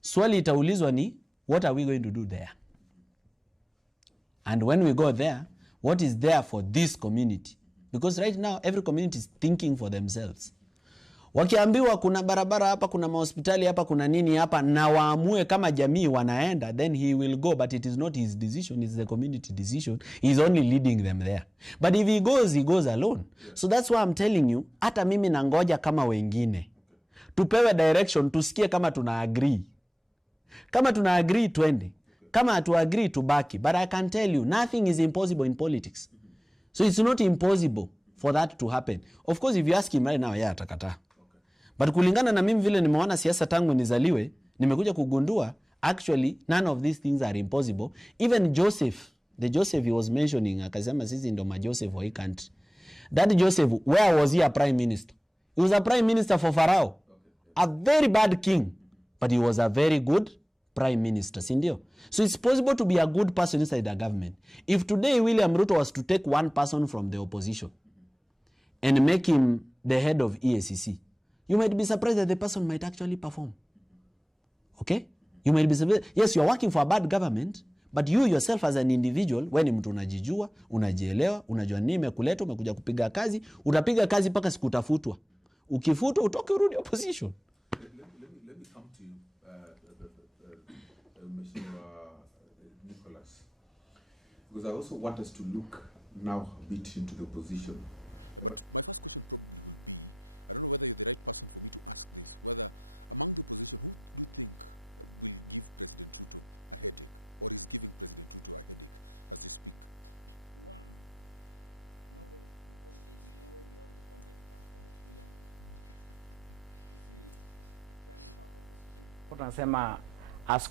swali itaulizwa ni, what are we going to do there? And when we go there, what is there for this community? Because right now, every community is thinking for themselves. Wakiambiwa kuna barabara hapa, kuna mahospitali hapa, kuna nini hapa, na waamue kama jamii wanaenda, then he will go, but it is not his decision, it's the community decision. He's only leading them there. But if he goes alone. So that's why I'm telling you, hata mimi nangoja kama wengine. Tupewe direction, tusikie kama tuna agree. Kama tuna agree, twende. Kama hatu agree, tubaki. But I can tell you, nothing is impossible in politics. So it's not impossible for that to happen. Of course, if you ask him right now, yeah, atakata. But kulingana na mimi vile nimeona siasa tangu nizaliwe, nimekuja kugundua, actually, none of these things are impossible. Even Joseph, the Joseph he was mentioning, akasema sisi ndo ma Joseph wa hii country. That Joseph, where was he a prime minister? He was a prime minister for Pharaoh. A very bad king, but he was a very good prime minister, sindio? So it's possible to be a good person inside the government. If today William Ruto was to take one person from the opposition and make him the head of EACC, you might be surprised that the person might actually perform. Okay? You might be surprised. Yes, you are working for a bad government, but you yourself as an individual, when mtu unajijua, unajielewa, unajua nini imekuleta, umekuja kupiga kazi, utapiga kazi mpaka siku utafutwa. Ukifutwa utoke urudi opposition. Let me come to you, Mr. Nicholas. Because I also want us to look now a bit into the opposition. But my first question probably will be, I don't know whether you're the right person for me to ask this, whether among the opposition, who do you think will give President Ruto a headache, or is giving President Ruto a headache as they speak? One, nobody, because there is no one competitor for William Ruto. You see, ukiandika composition kulikuwa nasema as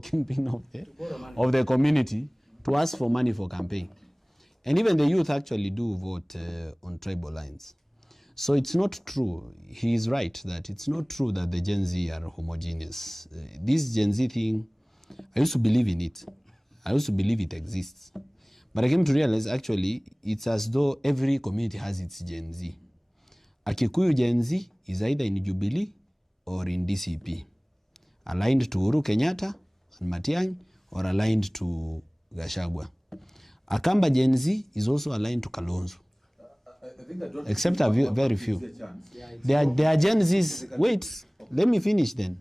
kingpin of the community to ask for money for campaign. And even the youth actually do vote on tribal lines. So it's not true. He is right that it's not true that the Gen Z are homogeneous. This Gen Z thing, I used to believe in it. I used to believe it exists. But I came to realize actually it's as though every community has its Gen Z. A Kikuyu Gen Z is either in Jubilee or in DCP, aligned to Uhuru Kenyatta and Matiang'i or aligned to Gachagua. A Kamba Gen Z is also aligned to Kalonzo. Except very few. There are Gen Zs. Wait, let me finish then.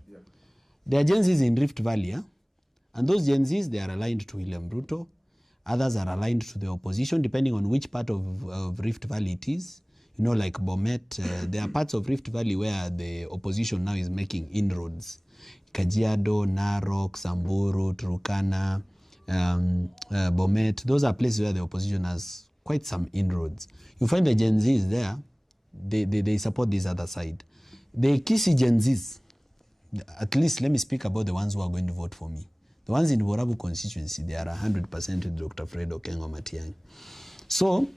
There are Gen Zs in Rift Valley, and those Gen Zs, they are aligned to William Ruto. Others are aligned to the opposition, depending on which part of Rift Valley it is. You know, like Bomet, there are parts of Rift Valley where the opposition now is making inroads. Kajiado, Narok, Samburu, Turkana, Bomet, those are places where the opposition has quite some inroads. You find the Gen Zs there, they support this other side. The Kisi Gen Zs, at least let me speak about the ones who are going to vote for me. The ones in Borabu constituency, they are 100% with Dr. Fred Okengo Matiang'i. So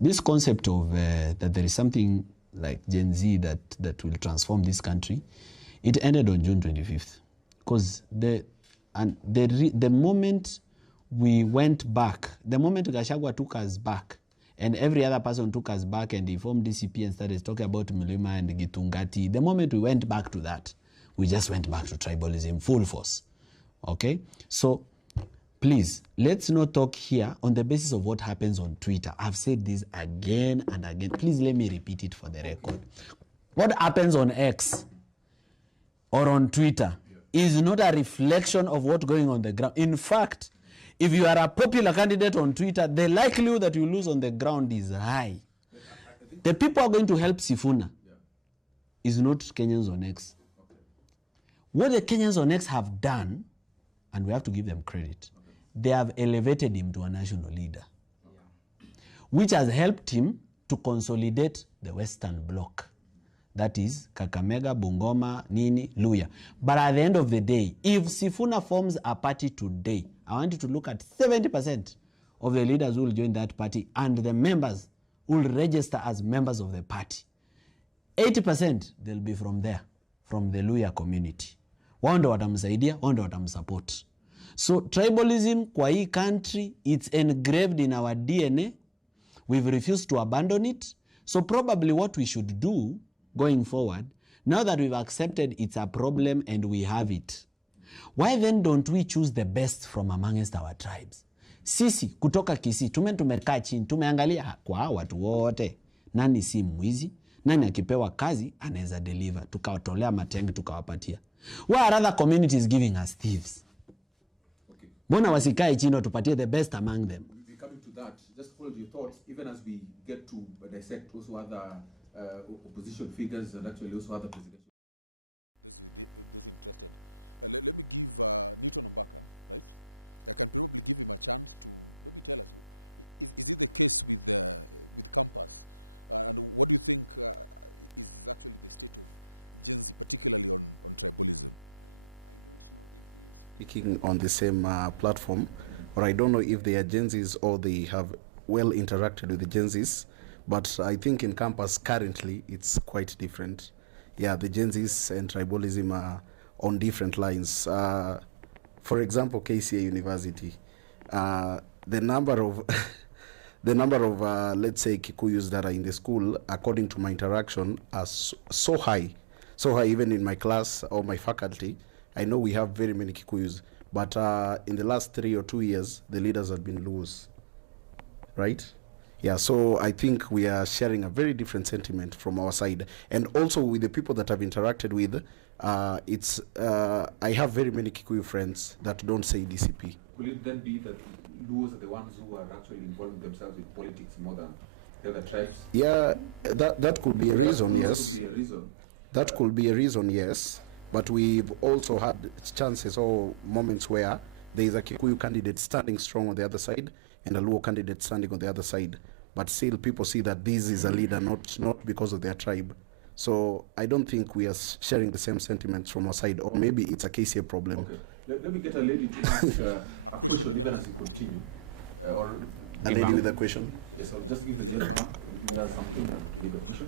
this concept of that there is something like Gen Z that will transform this country, it ended on June 25th. Because the moment we went back, the moment Gachagua took us back, and every other person took us back and he formed DCP and started talking about Mulima and Gitungati, the moment we went back to that, we just went back to tribalism full force. Okay? So please, let's not talk here on the basis of what happens on Twitter. I've said this again and again. Please let me repeat it for the record. What happens on X or on Twitter is not a reflection of what's going on the ground. In fact, if you are a popular candidate on Twitter, the likelihood that you lose on the ground is high. The people are going to help Sifuna is not Kenyans on X. What the Kenyans on X have done, and we have to give them credit, they have elevated him to a national leader, which has helped him to consolidate the Western Bloc. That is Kakamega, Bungoma, Nini, Luya. But at the end of the day, if Sifuna forms a party today, I want you to look at 70% of the leaders who will join that party and the members who will register as members of the party. 80% they'll be from there, from the Luya community. Wao ndo watamsaidia, wao ndo watamsupport. So tribalism kwa hii country, it's engraved in our DNA. We've refused to abandon it. So probably what we should do going forward, now that we've accepted it's a problem and we have it, why then don't we choose the best from amongst our tribes? Sisi kutoka Kisii tumekaa chini, tumeangalia kwa watu wote, nani si mwizi, nani akipewa kazi anaweza deliver, tukawatolea matengi tukawapatia. Why are other communities giving us thieves? Mbona wasikae chini tupatie the best among them? We're coming to that. Just hold your thoughts, even as we get to dissect also other opposition figures and actually also other presidential. Those interested. Let me give Newton Ombaka, right? I can probably give him a chance to maybe tell us, is it the case with Campus? And what do you think is actually the state of Gen Z, particularly on tribalism? I don't know if we're speaking on the same platform, but I don't know if Tribes? yeah, that could Because be that could also be a reason. But we've also had chances or moments where there is a Kikuyu candidate. A question, even as we continue, or the gentleman. Question. Yes, so just give the gentleman. Maybe he has something and maybe a question.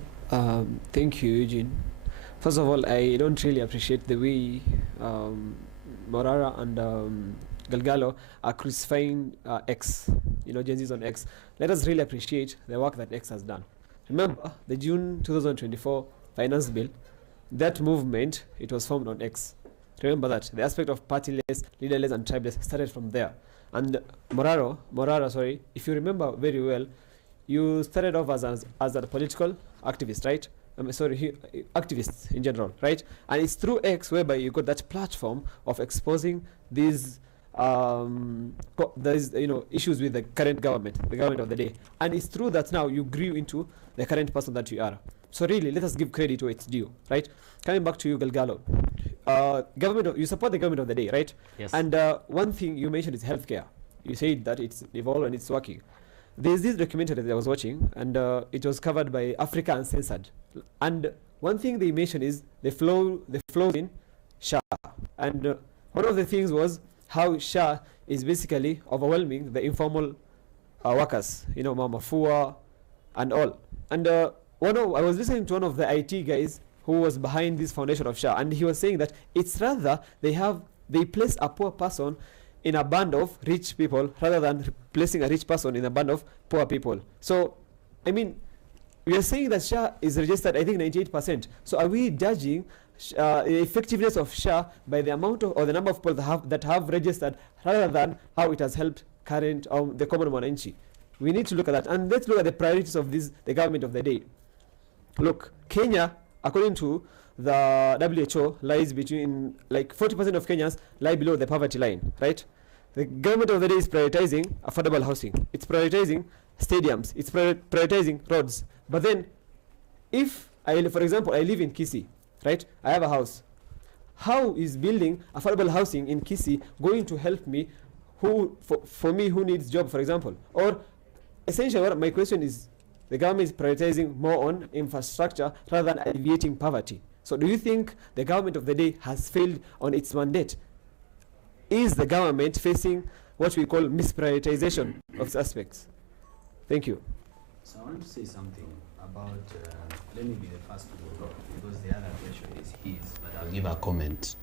give a comment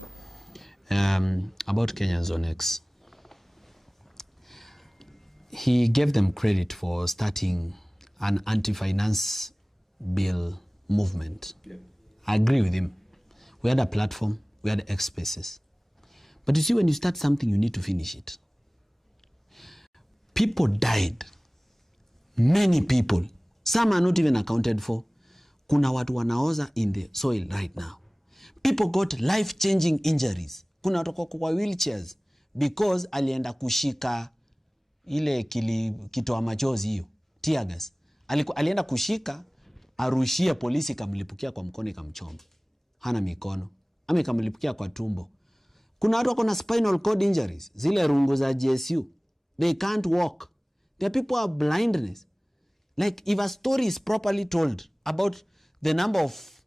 about Kenyans on X. He gave them credit for starting an anti-finance bill movement. Yeah. I agree with him. We had a platform, we had X spaces. But you see, when you start something, you need to finish it. People died. Many people. Some are not even accounted for. Kuna watu wanaoza in the soil right now. People got life-changing injuries. Kuna watu kwa wheelchairs because alienda kushika ile kitoa machozi hiyo, tear gas. Alienda kushika, arushia polisi, kamlipukia kwa mkono, ikamchoma. Hana mikono. Ama ikamlipukia kwa tumbo. Kuna watu wako na spinal cord injuries, zile rungu za GSU. They can't walk. There are people who have blindness. Like, if a story is properly told about the number of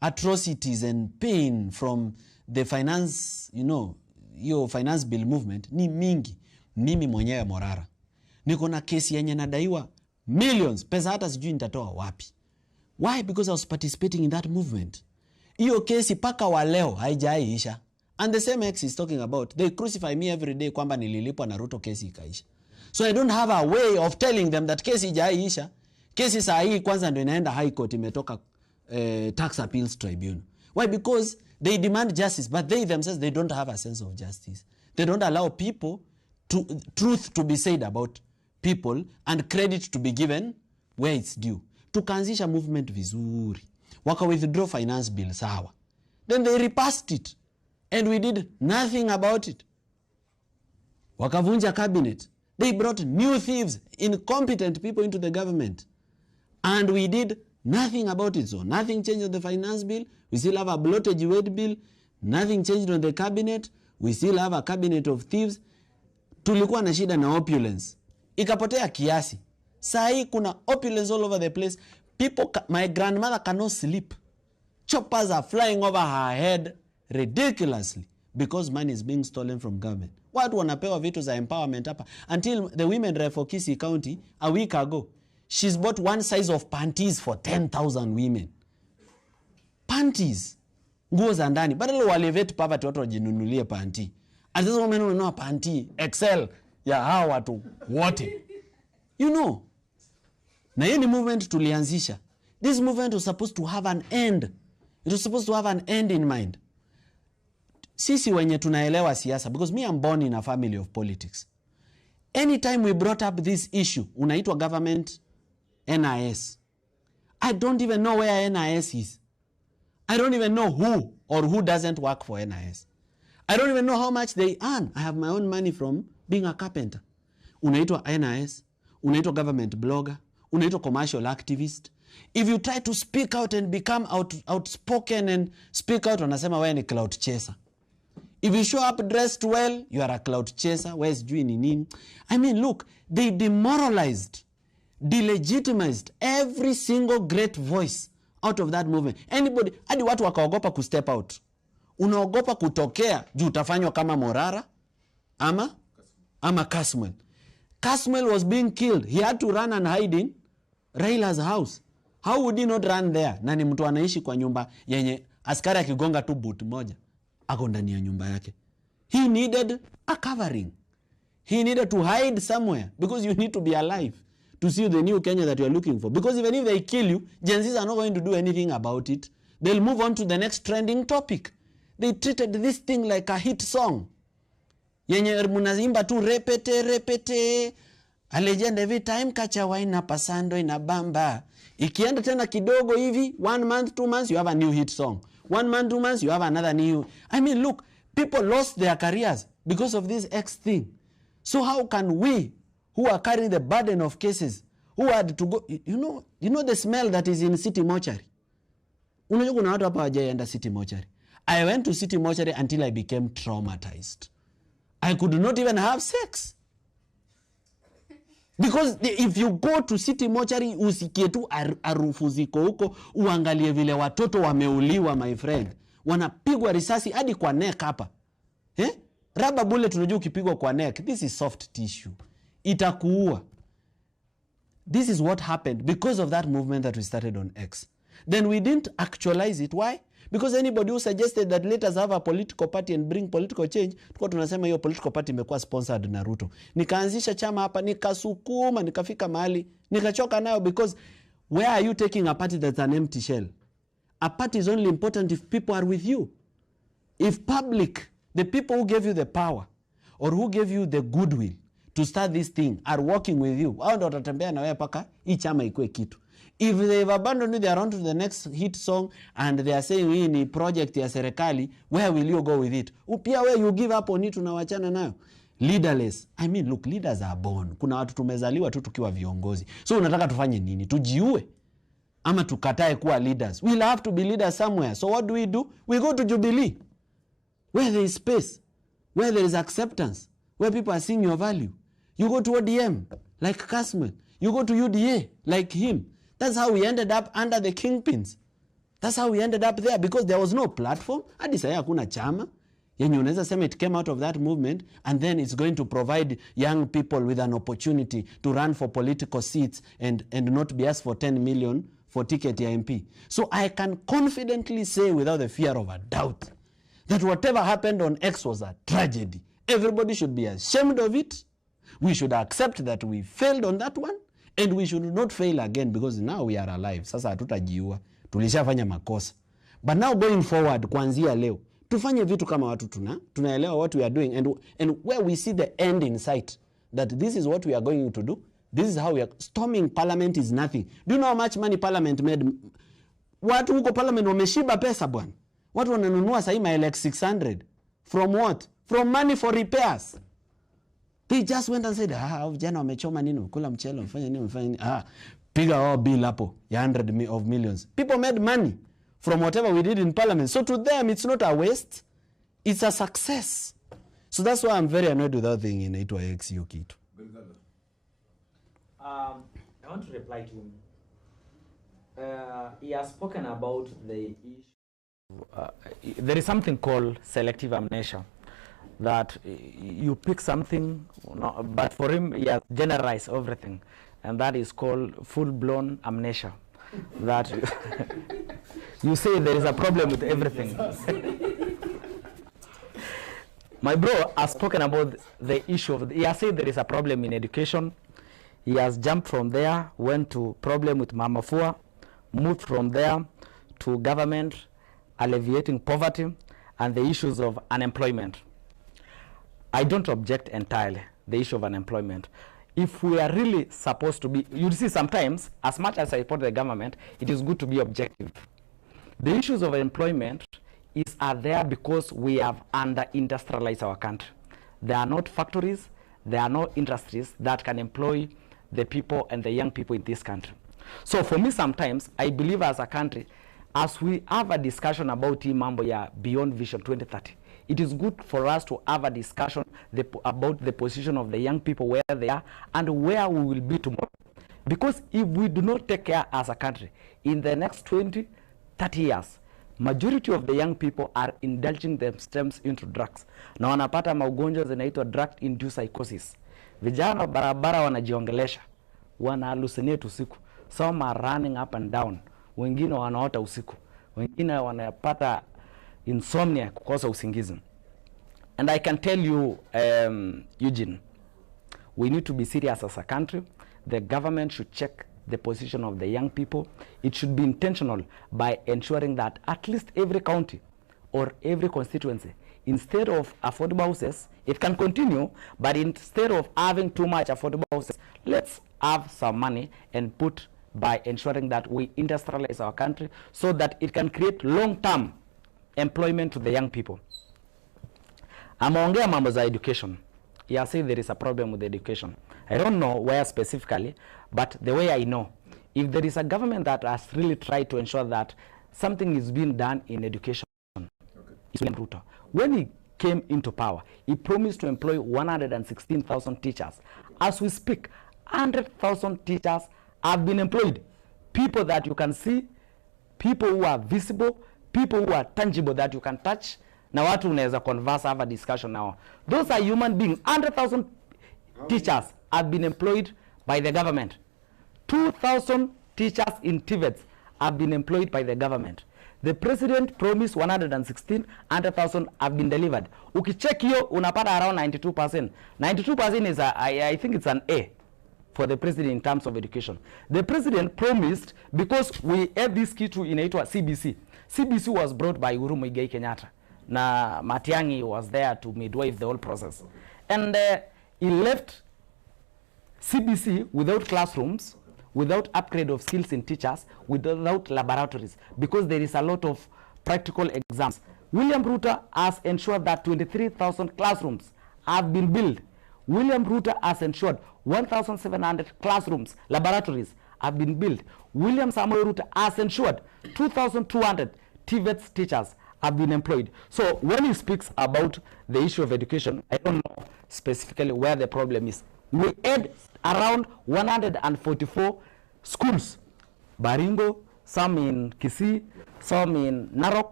atrocities and pain from the finance, your finance bill movement, ni mingi. Mimi mwenyewe Morara, niko na kesi yenye nadaiwa millions, pesa hata sijui nitatoa wapi. Why? Because I was participating in that movement. Hiyo kesi paka wa leo haijaisha. And the same X is talking about, they crucify me every day kwamba nililipwa na Ruto, kesi ikaisha. So I don't have a way of telling them that kesi haijaisha. Kesi saa hii kwanza ndio inaenda high court, imetoka tax appeals tribunal. Why? Because they demand justice, but they themselves, they don't have a sense of justice. They don't allow people truth to be said about people and credit to be given where it's due. Tukaanzisha movement vizuri. Waka withdraw finance bill sawa. Then they repassed it. And we did nothing about it. Wakavunja cabinet. They brought new thieves, incompetent people into the government. And we did nothing about it. So nothing changed on the finance bill. We still have a bloated weight bill. Nothing changed on the cabinet. We still have a cabinet of thieves. Tulikuwa na shida na opulence. Ikapotea kiasi. Saa hii kuna opulence all over the place. My grandmother cannot sleep. Choppers are flying over her head ridiculously because money is being stolen from government. Watu wanapewa vitu za empowerment hapa. Until the women rep for Kisii County a week ago, she's bought one size of panties for 10,000 women. Panties. Nguo za ndani. Badala walevate poverty, watu wajinunulie panty. And this woman unanunua panty XL ya hawa watu wote. Na hii ni movement tulianzisha. This movement was supposed to have an end. It was supposed to have an end in mind. Sisi wenye tunaelewa siasa, because me I'm born in a family of politics. Anytime we brought up this issue, unaitwa government NIS. I don't even know where NIS is. I don't even know who or who doesn't work for NIS. I don't even know how much they earn. I have my own money from being a carpenter. Unaitwa NIS, unaitwa government blogger, unaitwa commercial activist. If you try to speak out and become outspoken and speak out, wanasema wewe ni clout chaser. If you show up dressed well, you are a clout chaser. Where's doing nini? I mean, look, they demoralized, delegitimized every single great voice out of that movement. Anybody, hadi watu wakaogopa ku step out. Unaogopa kutokea juu utafanywa kama Morara ama Kasmuel. Kasmuel was being killed. He had to run and hide in Raila's house. How would he not run there? Na ni mtu anaishi kwa nyumba yenye askari akigonga tu boot moja ako ndani ya nyumba yake. He needed a covering. He needed to hide somewhere because you need to be alive to see the new Kenya that you are looking for. Because even if they kill you, Gen Zs are not going to do anything about it. They'll move on to the next trending topic. They treated this thing like a hit song. Yenye munazimba tu repete. A legend every time kacha waina pasando inabamba. Ikienda tena kidogo hivi, 1 month, 2 months, you have a new hit song. 1 month, 2 months, you have another new. I mean, look, people lost their careers because of this X thing. So how can we, who are carrying the burden of cases, who had to go, you know the smell that is in city mortuary? Unajua kuna watu hapa hawajaenda city mortuary. I went to city mortuary until I became traumatized. I could not even have sex. Because if you go to city mortuary, usikie tu harufu ziko huko, uangalie vile watoto wameuliwa, my friend. Wanapigwa risasi hadi kwa neck hapa. Rubber bullet unajua ukipigwa kwa neck, this is soft tissue. Itakuua. This is what happened because of that movement that we started on X. Then we didn't actualize it. Why? Because anybody who suggested that let us have a political party and bring political change, tuko tunasema hiyo political party imekuwa sponsored na Ruto. Nikaanzisha chama hapa, nikasukuma, nikafika mahali, nikachoka nayo, because where are you taking a party that's an empty shell? A party is only important if people are with you. If public, the people who gave you the power or who gave you the goodwill to start this thing are working with you, hao ndio watatembea na wewe paka hii chama ikuwe kitu. If they've abandoned you, they are on to the next hit song and they are saying hii ni project ya serikali, where will you go with it? Pia wewe you give up on it, unawachana nayo. Leaderless. I mean, look, leaders are born. Kuna watu tumezaliwa tu tukiwa viongozi. So unataka tufanye nini? Tujiue? Ama tukatae kuwa leaders? We'll have to be leaders somewhere. So what do? We go to Jubilee, where there is space, where there is acceptance, where people are seeing your value. You go to ODM, like Kasman. You go to UDA, like him. That's how we ended up under the kingpins. That's how we ended up there, because there was no platform. Hadi sasa hakuna chama yenye unaweza sema it came out of that movement and then it's going to provide young people with an opportunity to run for political seats and not be asked for 10 million for ticket ya MP. So I can confidently say without the fear of a doubt that whatever happened on X was a tragedy. Everybody should be ashamed of it. We should accept that we failed on that one, and we should not fail again, because now we are alive. Sasa hatutajiua. Tulishafanya makosa. But now going forward, kuanzia leo, tufanye vitu kama watu tunaelewa what we are doing, and where we see the end in sight, that this is what we are going to do. This is how we are. Storming parliament is nothing. Do you know how much money parliament made? Watu huko parliament wameshiba pesa bwana. Watu wananunua sasa ma like 600. From what? From money for repairs. They just went and said, vijana wamechoma nini? Kula mchele, mfanya nini? Piga wao bill hapo ya 100 of millions. People made money from whatever we did in parliament. So to them, it's not a waste. It's a success. So that's why I'm very annoyed with that thing inaitwa XU kitu. I want to reply to him. He has spoken about the issue.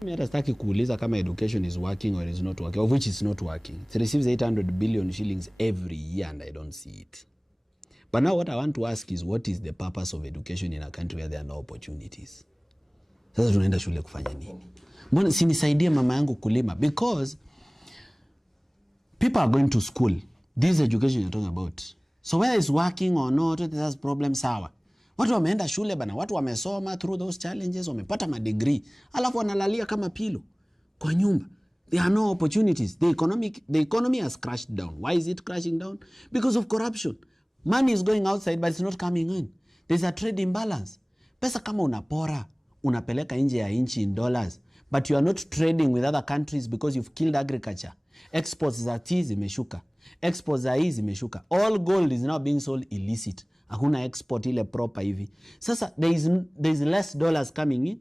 Mimi hata sitaki kuuliza kama education is working or is not working, of which it's not working. It receives 800 billion shillings every year and I don't see it. But now what I want to ask is, what is the purpose of education in a country where there are no opportunities? Sasa tunaenda shule kufanya nini? Mbona sinisaidie mama yangu kulima? Because people are going to school. This education you're talking about. So whether it's working or not, there's problem sawa. Watu wameenda shule bana, watu wamesoma through those challenges, wamepata madegree, alafu wanalalia kama pilo kwa nyumba. There are no opportunities. The economy has crashed down. Why is it crashing down? Because of corruption. Money is going outside but it's not coming in. There's a trade imbalance. Pesa kama unapora, unapeleka nje ya nchi in dollars, but you are not trading with other countries because you've killed agriculture. Exports za tea zimeshuka. Exports za hii zimeshuka. All gold is now being sold illicit. Hakuna export ile proper hivi. Sasa there is less dollars coming in,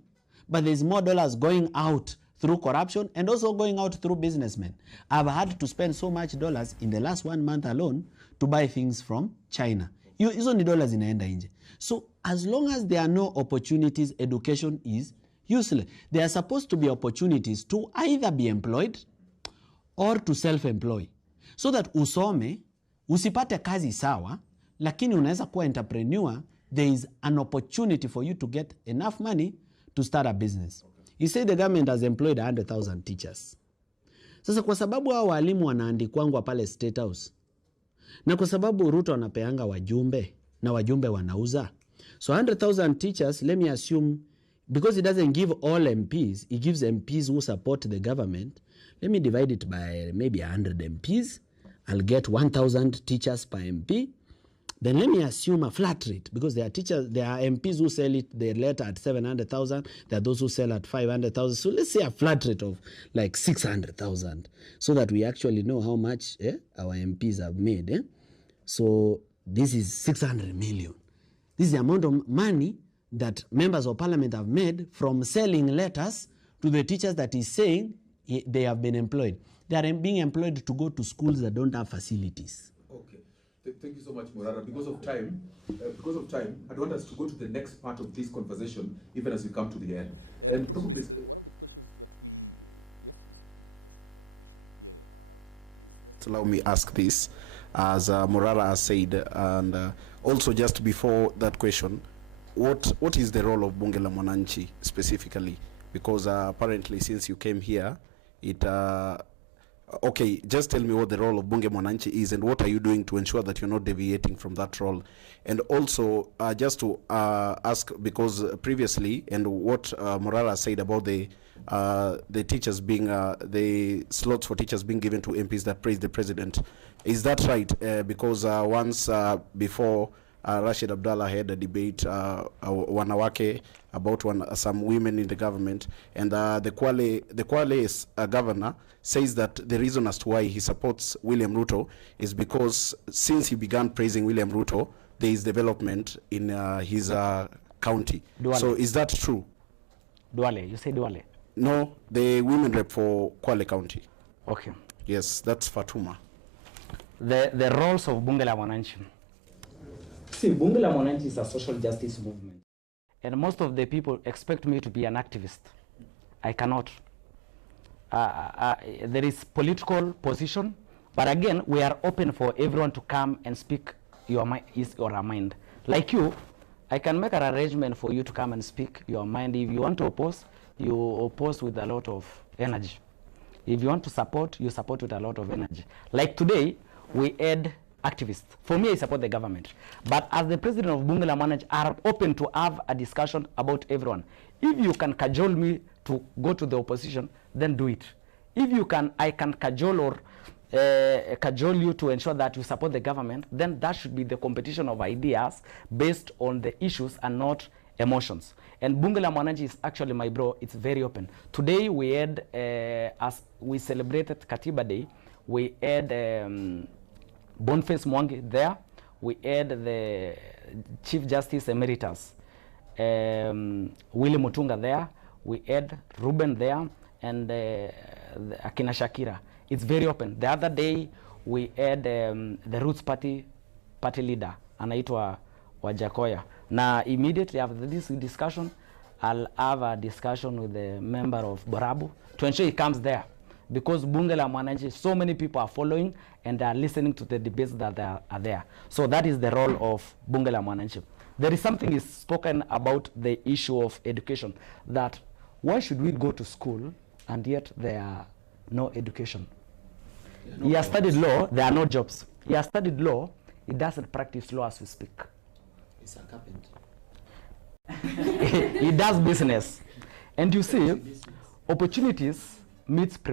but there is more dollars going out through corruption and also going out through businessmen. I've had to spend so much dollars in the last 1 month alone to buy things from China. Hizo ni dollars inaenda nje. So as long as there are no opportunities, education is useless. There are supposed to be opportunities to either be employed or to self-employ. So that usome, usipate kazi sawa, lakini unaweza kuwa entrepreneur, there is an opportunity for you to get enough money to start a business. You say the government has employed 100,000 teachers. Sasa kwa sababu hao walimu wanaandikwangwa pale State House, na kwa sababu Ruto anapeanga wajumbe, na wajumbe wanauza. So 100,000 teachers, let me assume, because he doesn't give all MPs, he gives MPs who support the government. Let me divide it by maybe 100 MPs. I'll get 1,000 teachers per MP. Then let me assume a flat rate, because there are MPs who sell their letter at 700,000. There are those who sell at 500,000. So let's say a flat rate of like 600,000, so that we actually know how much our MPs have made. So this is 600 million. This is the amount of money that members of parliament have made from selling letters to the teachers that is saying they have been employed. They are being employed to go to schools that don't have facilities. Okay. Thank you so much, Morara. Because of time, I want us to go to the next part of this conversation, even as we come to the end. And probably one of the questions that we... Yes? Just a quick question. Yeah. Please just allow me to ask this, as Morara has said, and also just before that question, what is the role of Bunge na Mwananchi specifically? Because apparently since See, Bunge la Mwananchi is a social justice movement.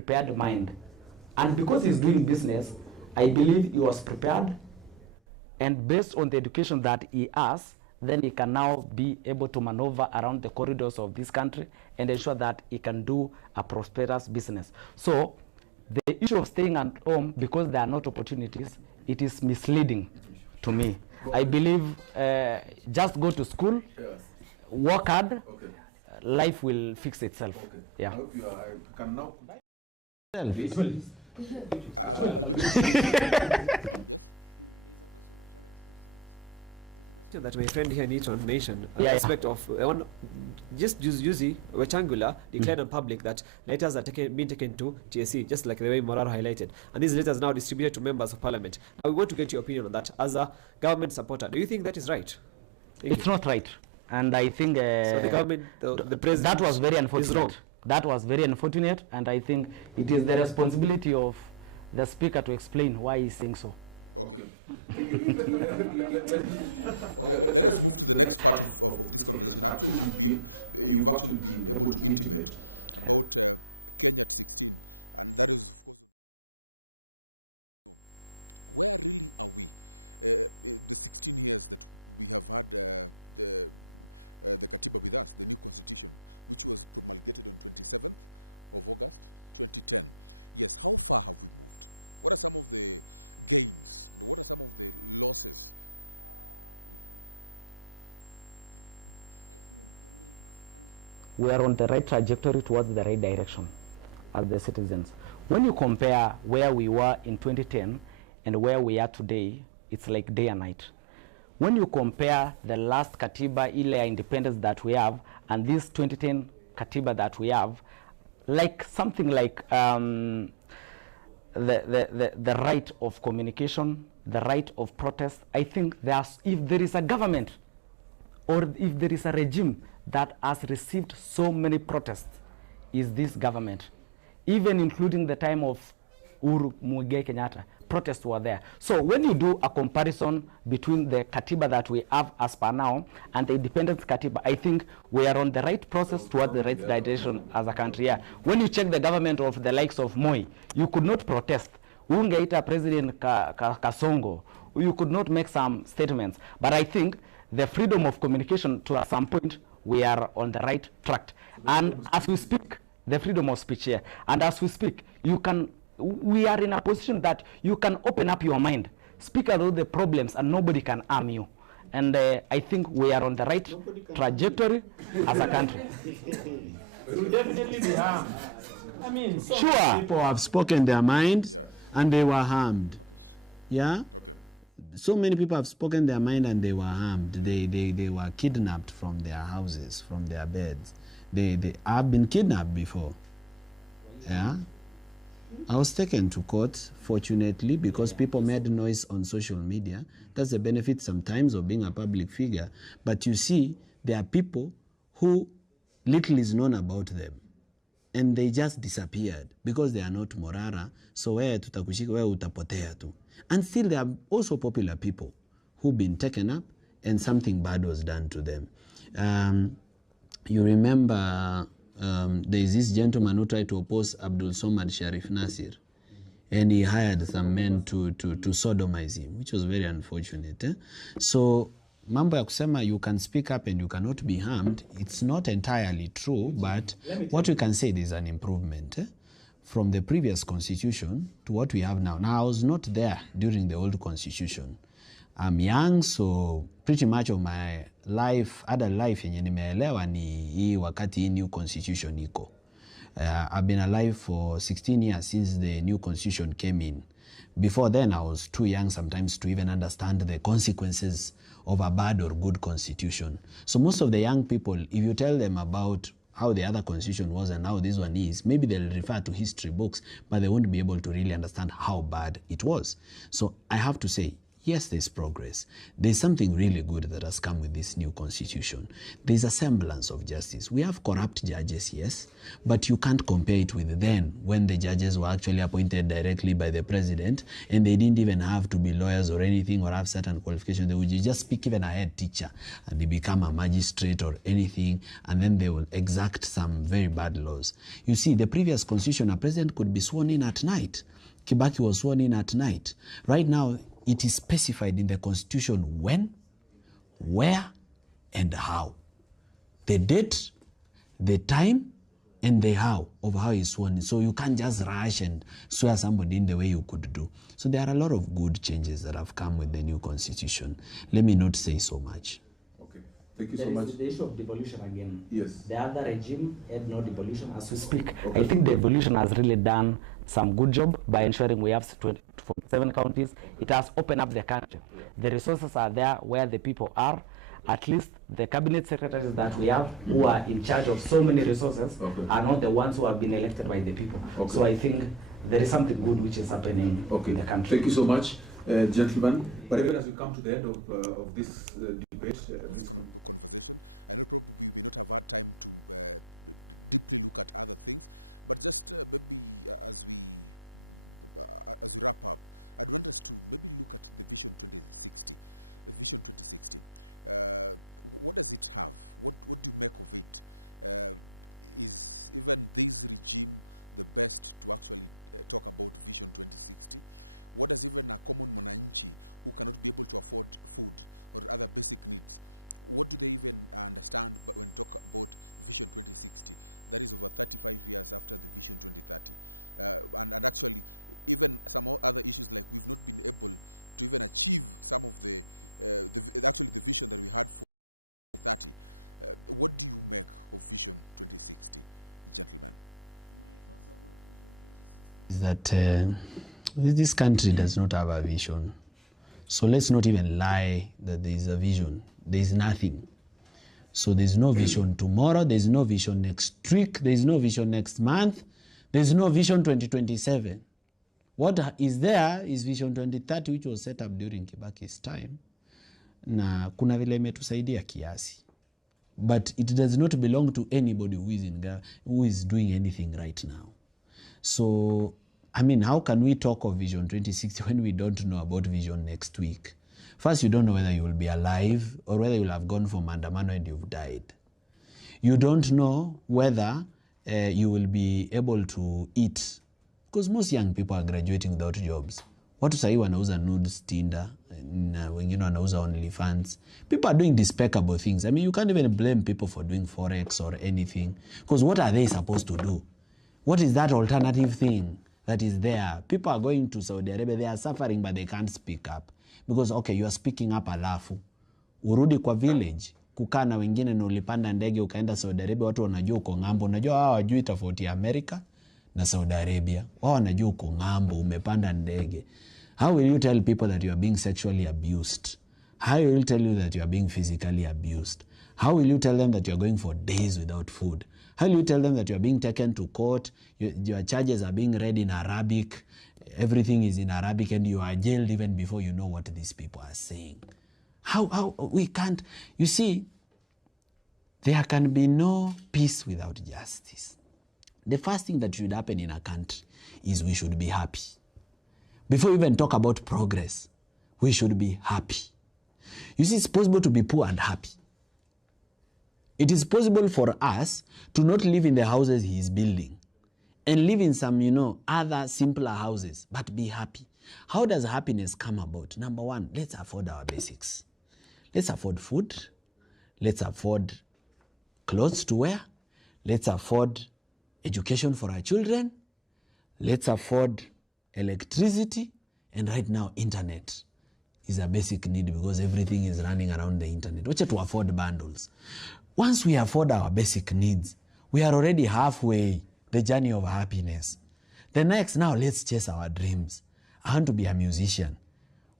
prepared mind. And because he's doing business, I believe he was prepared. I'll be yes? There's a question that Shara expressed to me. There's a question that you're referring here into automation. The aspect of this is rectangular. It is the responsibility of The speaker to explain why it's easy. Okay. Okay, let us move to the next part of this conversation. Actually, you've actually been able to intimate about Kenya at 16, and that is, of course, where really are we? The 16 years that we have had the Katiba with us, the new constitution, which was promulgated on 27th of August 2010. Yes, how far have we moved? What are some of the gains and what are some of the losses? Eugene, I think for me as a country, we are on the right trajectory towards modernization. When you compare where we were in 2010, People have spoken their mind, Yeah. and they were harmed. Okay. Yeah? Okay. So many people have spoken their mind and they were harmed. They were kidnapped from their houses, from their beds. They have been kidnapped before. Yeah? I was taken to court, fortunately, because people made noise on social media. That's the benefit sometimes of being a public figure. But you see, there are people who little is known about them. And they just disappeared because they are not Morara. So where tutakushika, where utapotea tu. And still there are also popular people who've been taken up and something bad was done to them. You remember there is this gentleman who tried to oppose Abdul Somad Sharif Nasir, and he hired some men to sodomize him, which was very unfortunate. So mambo ya kusema you can speak up and you cannot be harmed, it's not entirely true, but what we can say is an improvement from the previous constitution to what we have now. Now, I was not there during the old constitution. I'm young, so pretty much of my life, adult life yenye nimeelewa ni hii wakati hii new constitution iko. I've been alive for 16 years since the new constitution came in. Before then, I was too young sometimes to even understand the consequences of a bad or good constitution. So most of the young people, if you tell them about how the other constitution was and how this one is, maybe they'll refer to history books, but they won't be able to really understand how bad it was. So I have to say, Yes, there's progress. There's something really good that has come with this new constitution. There's a semblance of justice. We have corrupt judges, yes, but you can't compare it with then, when the judges were actually appointed directly by the president, and they didn't even have to be lawyers or anything or have certain qualifications. They would just speak even a head teacher, and they become a magistrate or anything, and then they will exact some very bad laws. You see, the previous constitution, a president could be sworn in at night. Kibaki was sworn in at night. Right now, it is specified in the constitution when, where, and how. The date, the time, and the how of how he's sworn in. So you can't just rush and swear somebody in the way you could do. So there are a lot of good changes that have come with the new constitution. Let me not say so much. Okay, thank you There so is much. the issue of devolution again. Yes. The other regime had no devolution as we speak. Okay. I think the evolution that we have who are in charge of so many resources are not the ones who have been elected by the people. Okay. So I think there is something good which is happening in the country. Thank you so much, gentlemen. But even as this conversation, I know probably we may not have had time to deeply look at other things, but just maybe as we wrap up, I'd want us to maybe look at the Vision 2060. Vision 2060. What does it have? What do you make of it? Is even this regime the best to actually talk about Vision 2060? What does even a common mwananchi who cannot be able to afford food or other basic needs, what do they even understand when talk about Vision 2060? That is over 35 years after the Vision 2030. And actually, even some other issues like we've not been able to even achieve some of the vision that we had for 30. What do you make of Vision 2060, gentlemen? Is that this country does not have a vision. So let's not even lie that there is a vision. There is nothing. So there's no vision tomorrow, there's no vision next week, there's no vision next month, there's no vision 2027. What is there is Vision 2030, which was set up during Kibaki's time. Na kuna vile imetusaidia kiasi. But it does not belong to anybody who is doing anything right now. So, I mean, how can we talk of Vision 2060 when we don't know about Vision next week? First, you don't know whether you will be alive or whether you'll have gone for Mandamano and you've died. You don't know whether you will be able to eat, because most young people are graduating without jobs. Watu sahi wanauza nudes, Tinder, na wengine wanauza OnlyFans. People are doing despicable things. I mean, you can't even blame people for doing Forex or anything, because what are they supposed to do? What is that alternative thing that is there? People are going to Saudi Arabia, they are suffering, but they can't speak up. Because, okay, you are speaking up alafu. Urudi kwa village, kukaa na wengine na ulipanda ndege ukaenda Saudi Arabia, watu wanajua uko ngambo. Unajua hawa wajui tofauti ya Amerika na Saudi Arabia. Wao wanajua uko ngambo, umepanda ndege. How will you tell people that you are being sexually abused? How will you tell you that you are being physically abused? How will you tell them that you are going for days without food? How will you tell them that you are being taken to court, your charges are being read in Arabic, everything is in Arabic, and you are jailed even before you know what these people are saying? How we can't, you see, there can be no peace without justice. The first thing that should happen in a country is we should be happy. Before we even talk about progress, we should be happy. You see, it's possible to be poor and happy. It is possible for us to not live in the houses he is building and live in some, other simpler houses, but be happy. How does happiness come about? Number one, let's afford our basics. Let's afford food. Let's afford clothes to wear. Let's afford education for our children. Let's afford electricity. And right now, internet is a basic need because everything is running around the internet. Wacha to afford bundles. Once we afford our basic needs, we are already halfway the journey of happiness. The next, now let's chase our dreams. I want to be a musician.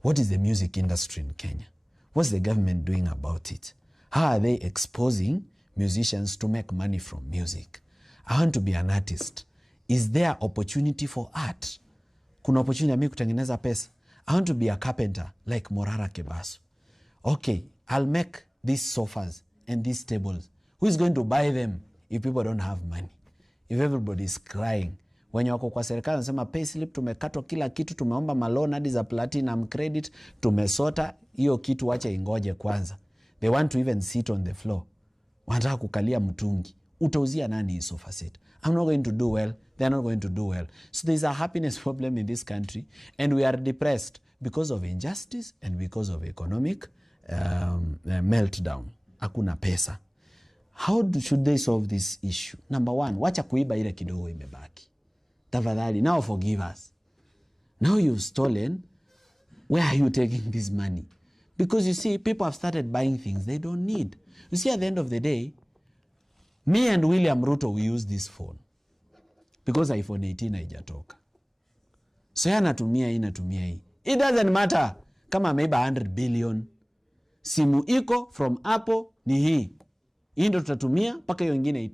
What is the music industry in Kenya? What's the government doing about it? How are they exposing musicians to make money from music? I want to be an artist. Is there opportunity for art? Kuna opportunity ya mimi kutengeneza pesa? I want to be a carpenter like Morara Kebaso. Okay, I'll make these sofas and these tables. Who is going to buy them if people don't have money? If everybody is crying. Wenye wako kwa serikali wanasema pay slip tumekatwa kila kitu, tumeomba malon hadi za platinum credit, tumesota hiyo kitu, wacha ingoje kwanza. They want to even sit on the floor. Wanataka kukalia mtungi. Utauzia nani hii sofa set? I'm not going to do well. They're not going to do well. So there's a happiness problem in this country, and we are depressed because of injustice and because of economic meltdown. Hakuna pesa. How should they solve this issue? Number one, wacha kuiba ile kidogo imebaki. Tafadhali, now forgive us. Now you've stolen. Where are you taking this money? Because you see, people have started buying things they don't need. You see, at the end of the day, me and William Ruto, we use this phone. Because iPhone 18 haijatoka. So ya natumia hii. It doesn't matter kama ameiba 100 billion. Simu iko from Apple ni hii. Hii ndo tutatumia mpaka hiyo ingine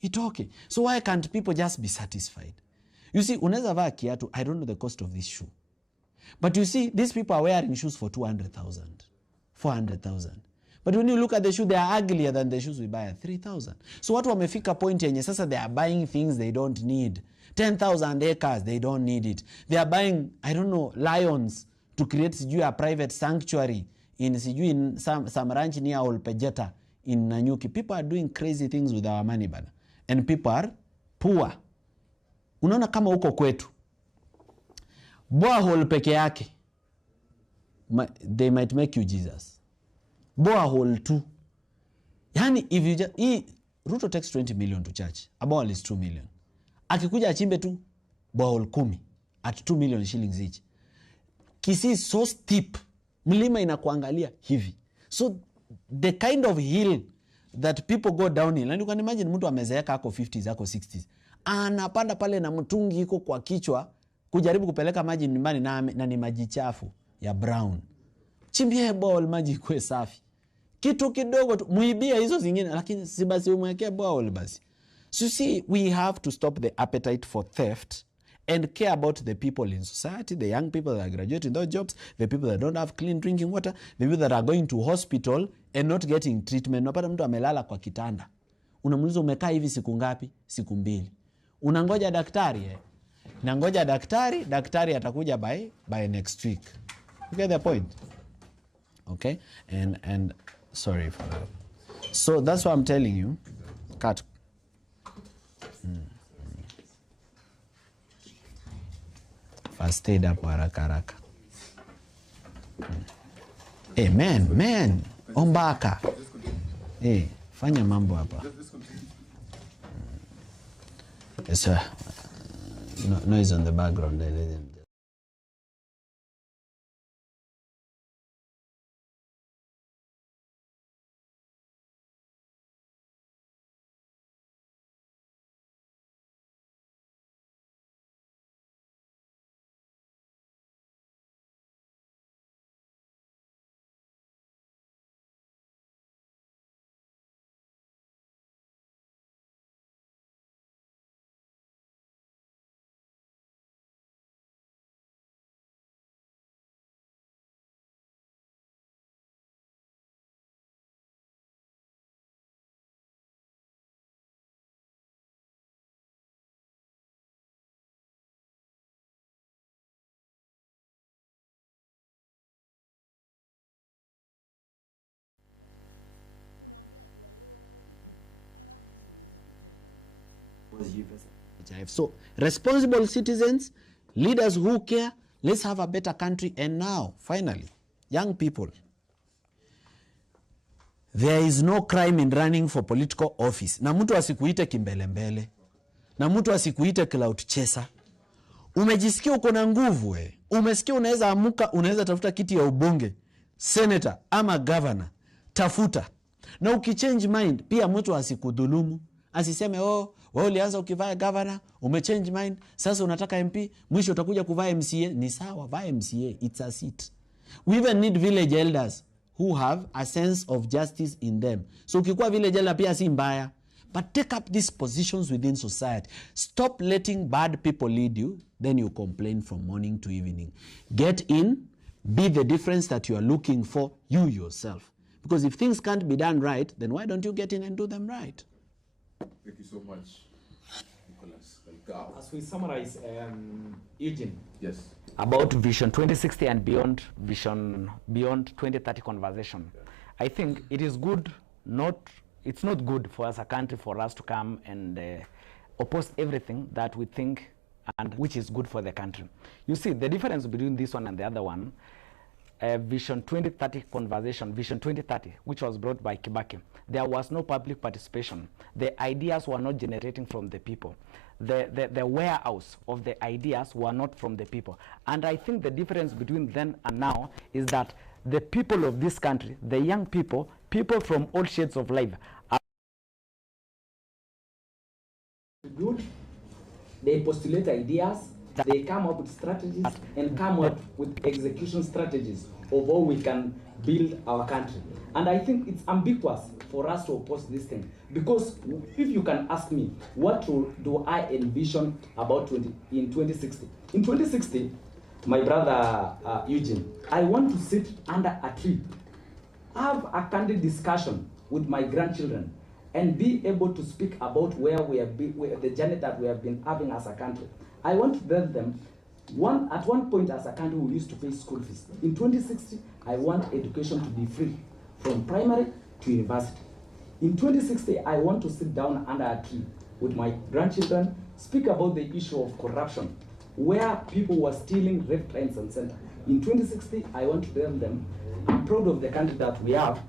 itoke. So why can't people just be satisfied? You see, unaweza vaa kiatu, I don't know the cost of this shoe. But you see, these people are wearing shoes for 200,000, 400,000. But when you look at the shoe, they are uglier than the shoes we buy at 3,000. So watu wamefika point yenye sasa they are buying things they don't need. 10,000 acres, they don't need it. They are buying, I don't know, lions to create a private sanctuary in some ranch near Olpejeta in Nanyuki. People are doing crazy things with our money, bana. And people are poor. Unaona kama huko kwetu. Borehole peke yake. They might make you Jesus. Borehole too. Yani if you just, Ruto takes 20 million to church. A borehole is 2 million. Akikuja achimbe tu borehole 10 at 2 million shillings each. Kisii is so steep. Mlima inakuangalia hivi. So the kind of hill that people go downhill, and you can imagine mtu amezeeka ako 50s, ako 60s. Anapanda pale na mtungi iko kwa kichwa kujaribu kupeleka maji nyumbani na ni maji chafu ya brown. Chimbie borehole maji kwe safi. Kitu kidogo tu muibia hizo zingine, lakini si basi umwekee borehole basi. So see, we have to stop the appetite for theft and care about the people in society, the young people that are graduating those jobs, the people that don't have clean drinking water, the people that are going to hospital and not getting treatment. Unapata mtu amelala kwa kitanda. Unamuuliza umekaa hivi siku ngapi? Siku 2. Unangoja daktari nangoja daktari atakuja by next week. You get the point? Okay? And sorry for that. So that's what I'm telling you. Cut. First aid up haraka. Hey man, ombaka. Hey, fanya mambo hapa. Yes, sir. Noise on the background. So responsible citizens, leaders who care, let's have a better country. And now, finally, young people, there is no crime in running for political office. Na mtu asikuite kimbelembele. Na mtu asikuite clout chaser. Umejisikia uko na nguvu Umesikia unaweza amuka, unaweza tafuta kiti ya ubunge, senator ama governor. Tafuta. Na ukichange mind, pia mtu asikudhulumu. Asiseme wewe ulianza ukivaa governor, umechange mind, sasa unataka MP, mwisho utakuja kuvaa MCA. Ni sawa, vaa MCA, it's a seat. We even need village elders who have a sense of justice in them. So ukikuwa village elder pia si mbaya. But take up these positions within society. Stop letting bad people lead you, then you complain from morning to evening. Get in, be the difference that you are looking for, you yourself. Because if things can't be done right, then why don't you get in and do them right? Thank you so much, Nicholas. Galgalo. As we summarize, Eugene, Yes. about vision. Now is that the people of this country, the young people, people from all shades of life, are good. They postulate ideas, they come up with strategies, and come up with execution strategies of how we can build our country. And I think it's ambiguous for us to oppose this thing, because if you can ask me, what do I envision about in 2060? In 2060, my brother Eugene, I want to sit under a tree, have a candid discussion with my grandchildren, and be able to speak about where the journey that we have been having as a country. I want to tell them, at one point as a country we used to pay school fees. In 2060, I want education to be free, from primary to university. In 2060, I want to sit down under a tree with my grandchildren, speak about the issue of corruption, where people were stealing left, right, and center. In 2060, I want to tell them, I'm proud of the country that we have.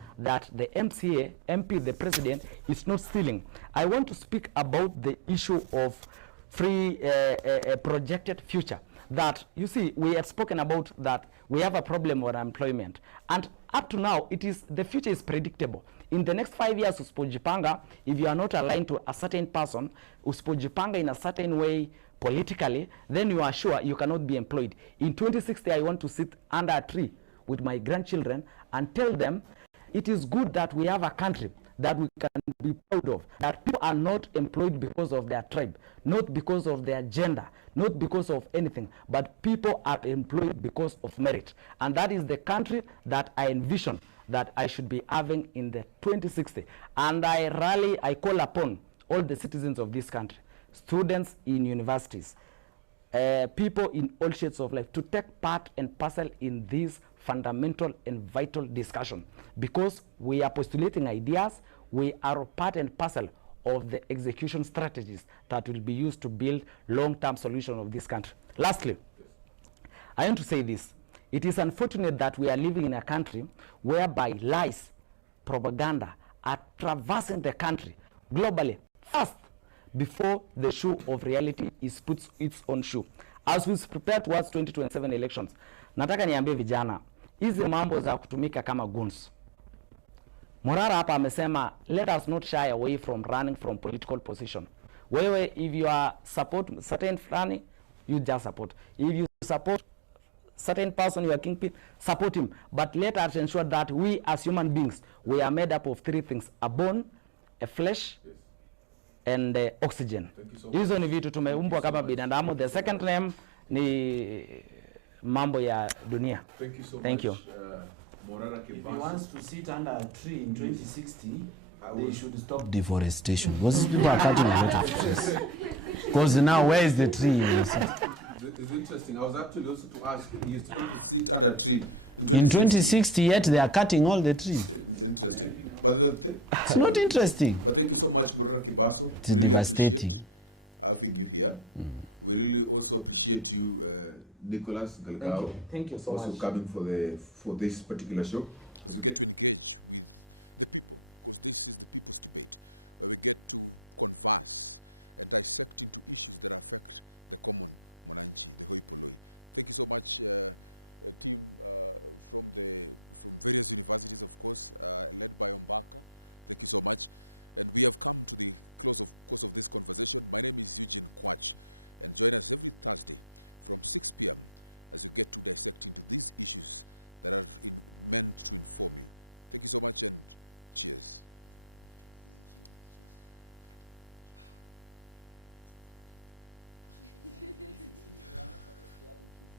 Deforestation, because these people are cutting a lot of trees. Because now, where is the tree you will sit? It's interesting. I was actually also to ask, you want to sit under a tree in In 2060. 2060, yet they are cutting all the trees. Interesting. But It's not interesting. But thank you so much, Morara Kebaso. It's We really devastating. appreciate having you here. We really also appreciate you, Nicholas Galgalo. Thank you so also much. coming for this particular show. As we get to engage with the people, because this is the people's debate, where we get to converse and dissect into issues that affect the common Mwananchi, the hoi polloi. Thank you so much, team from various universities, of course, led by Ombaka. Thank you so much. And we have come to the course of this conversation. My name is Eugene Kwach, and join us every Thursday from 6 p.m. as you get to dissect into these issues that are meant to inform you. Thank you so much, and cheers. 2016.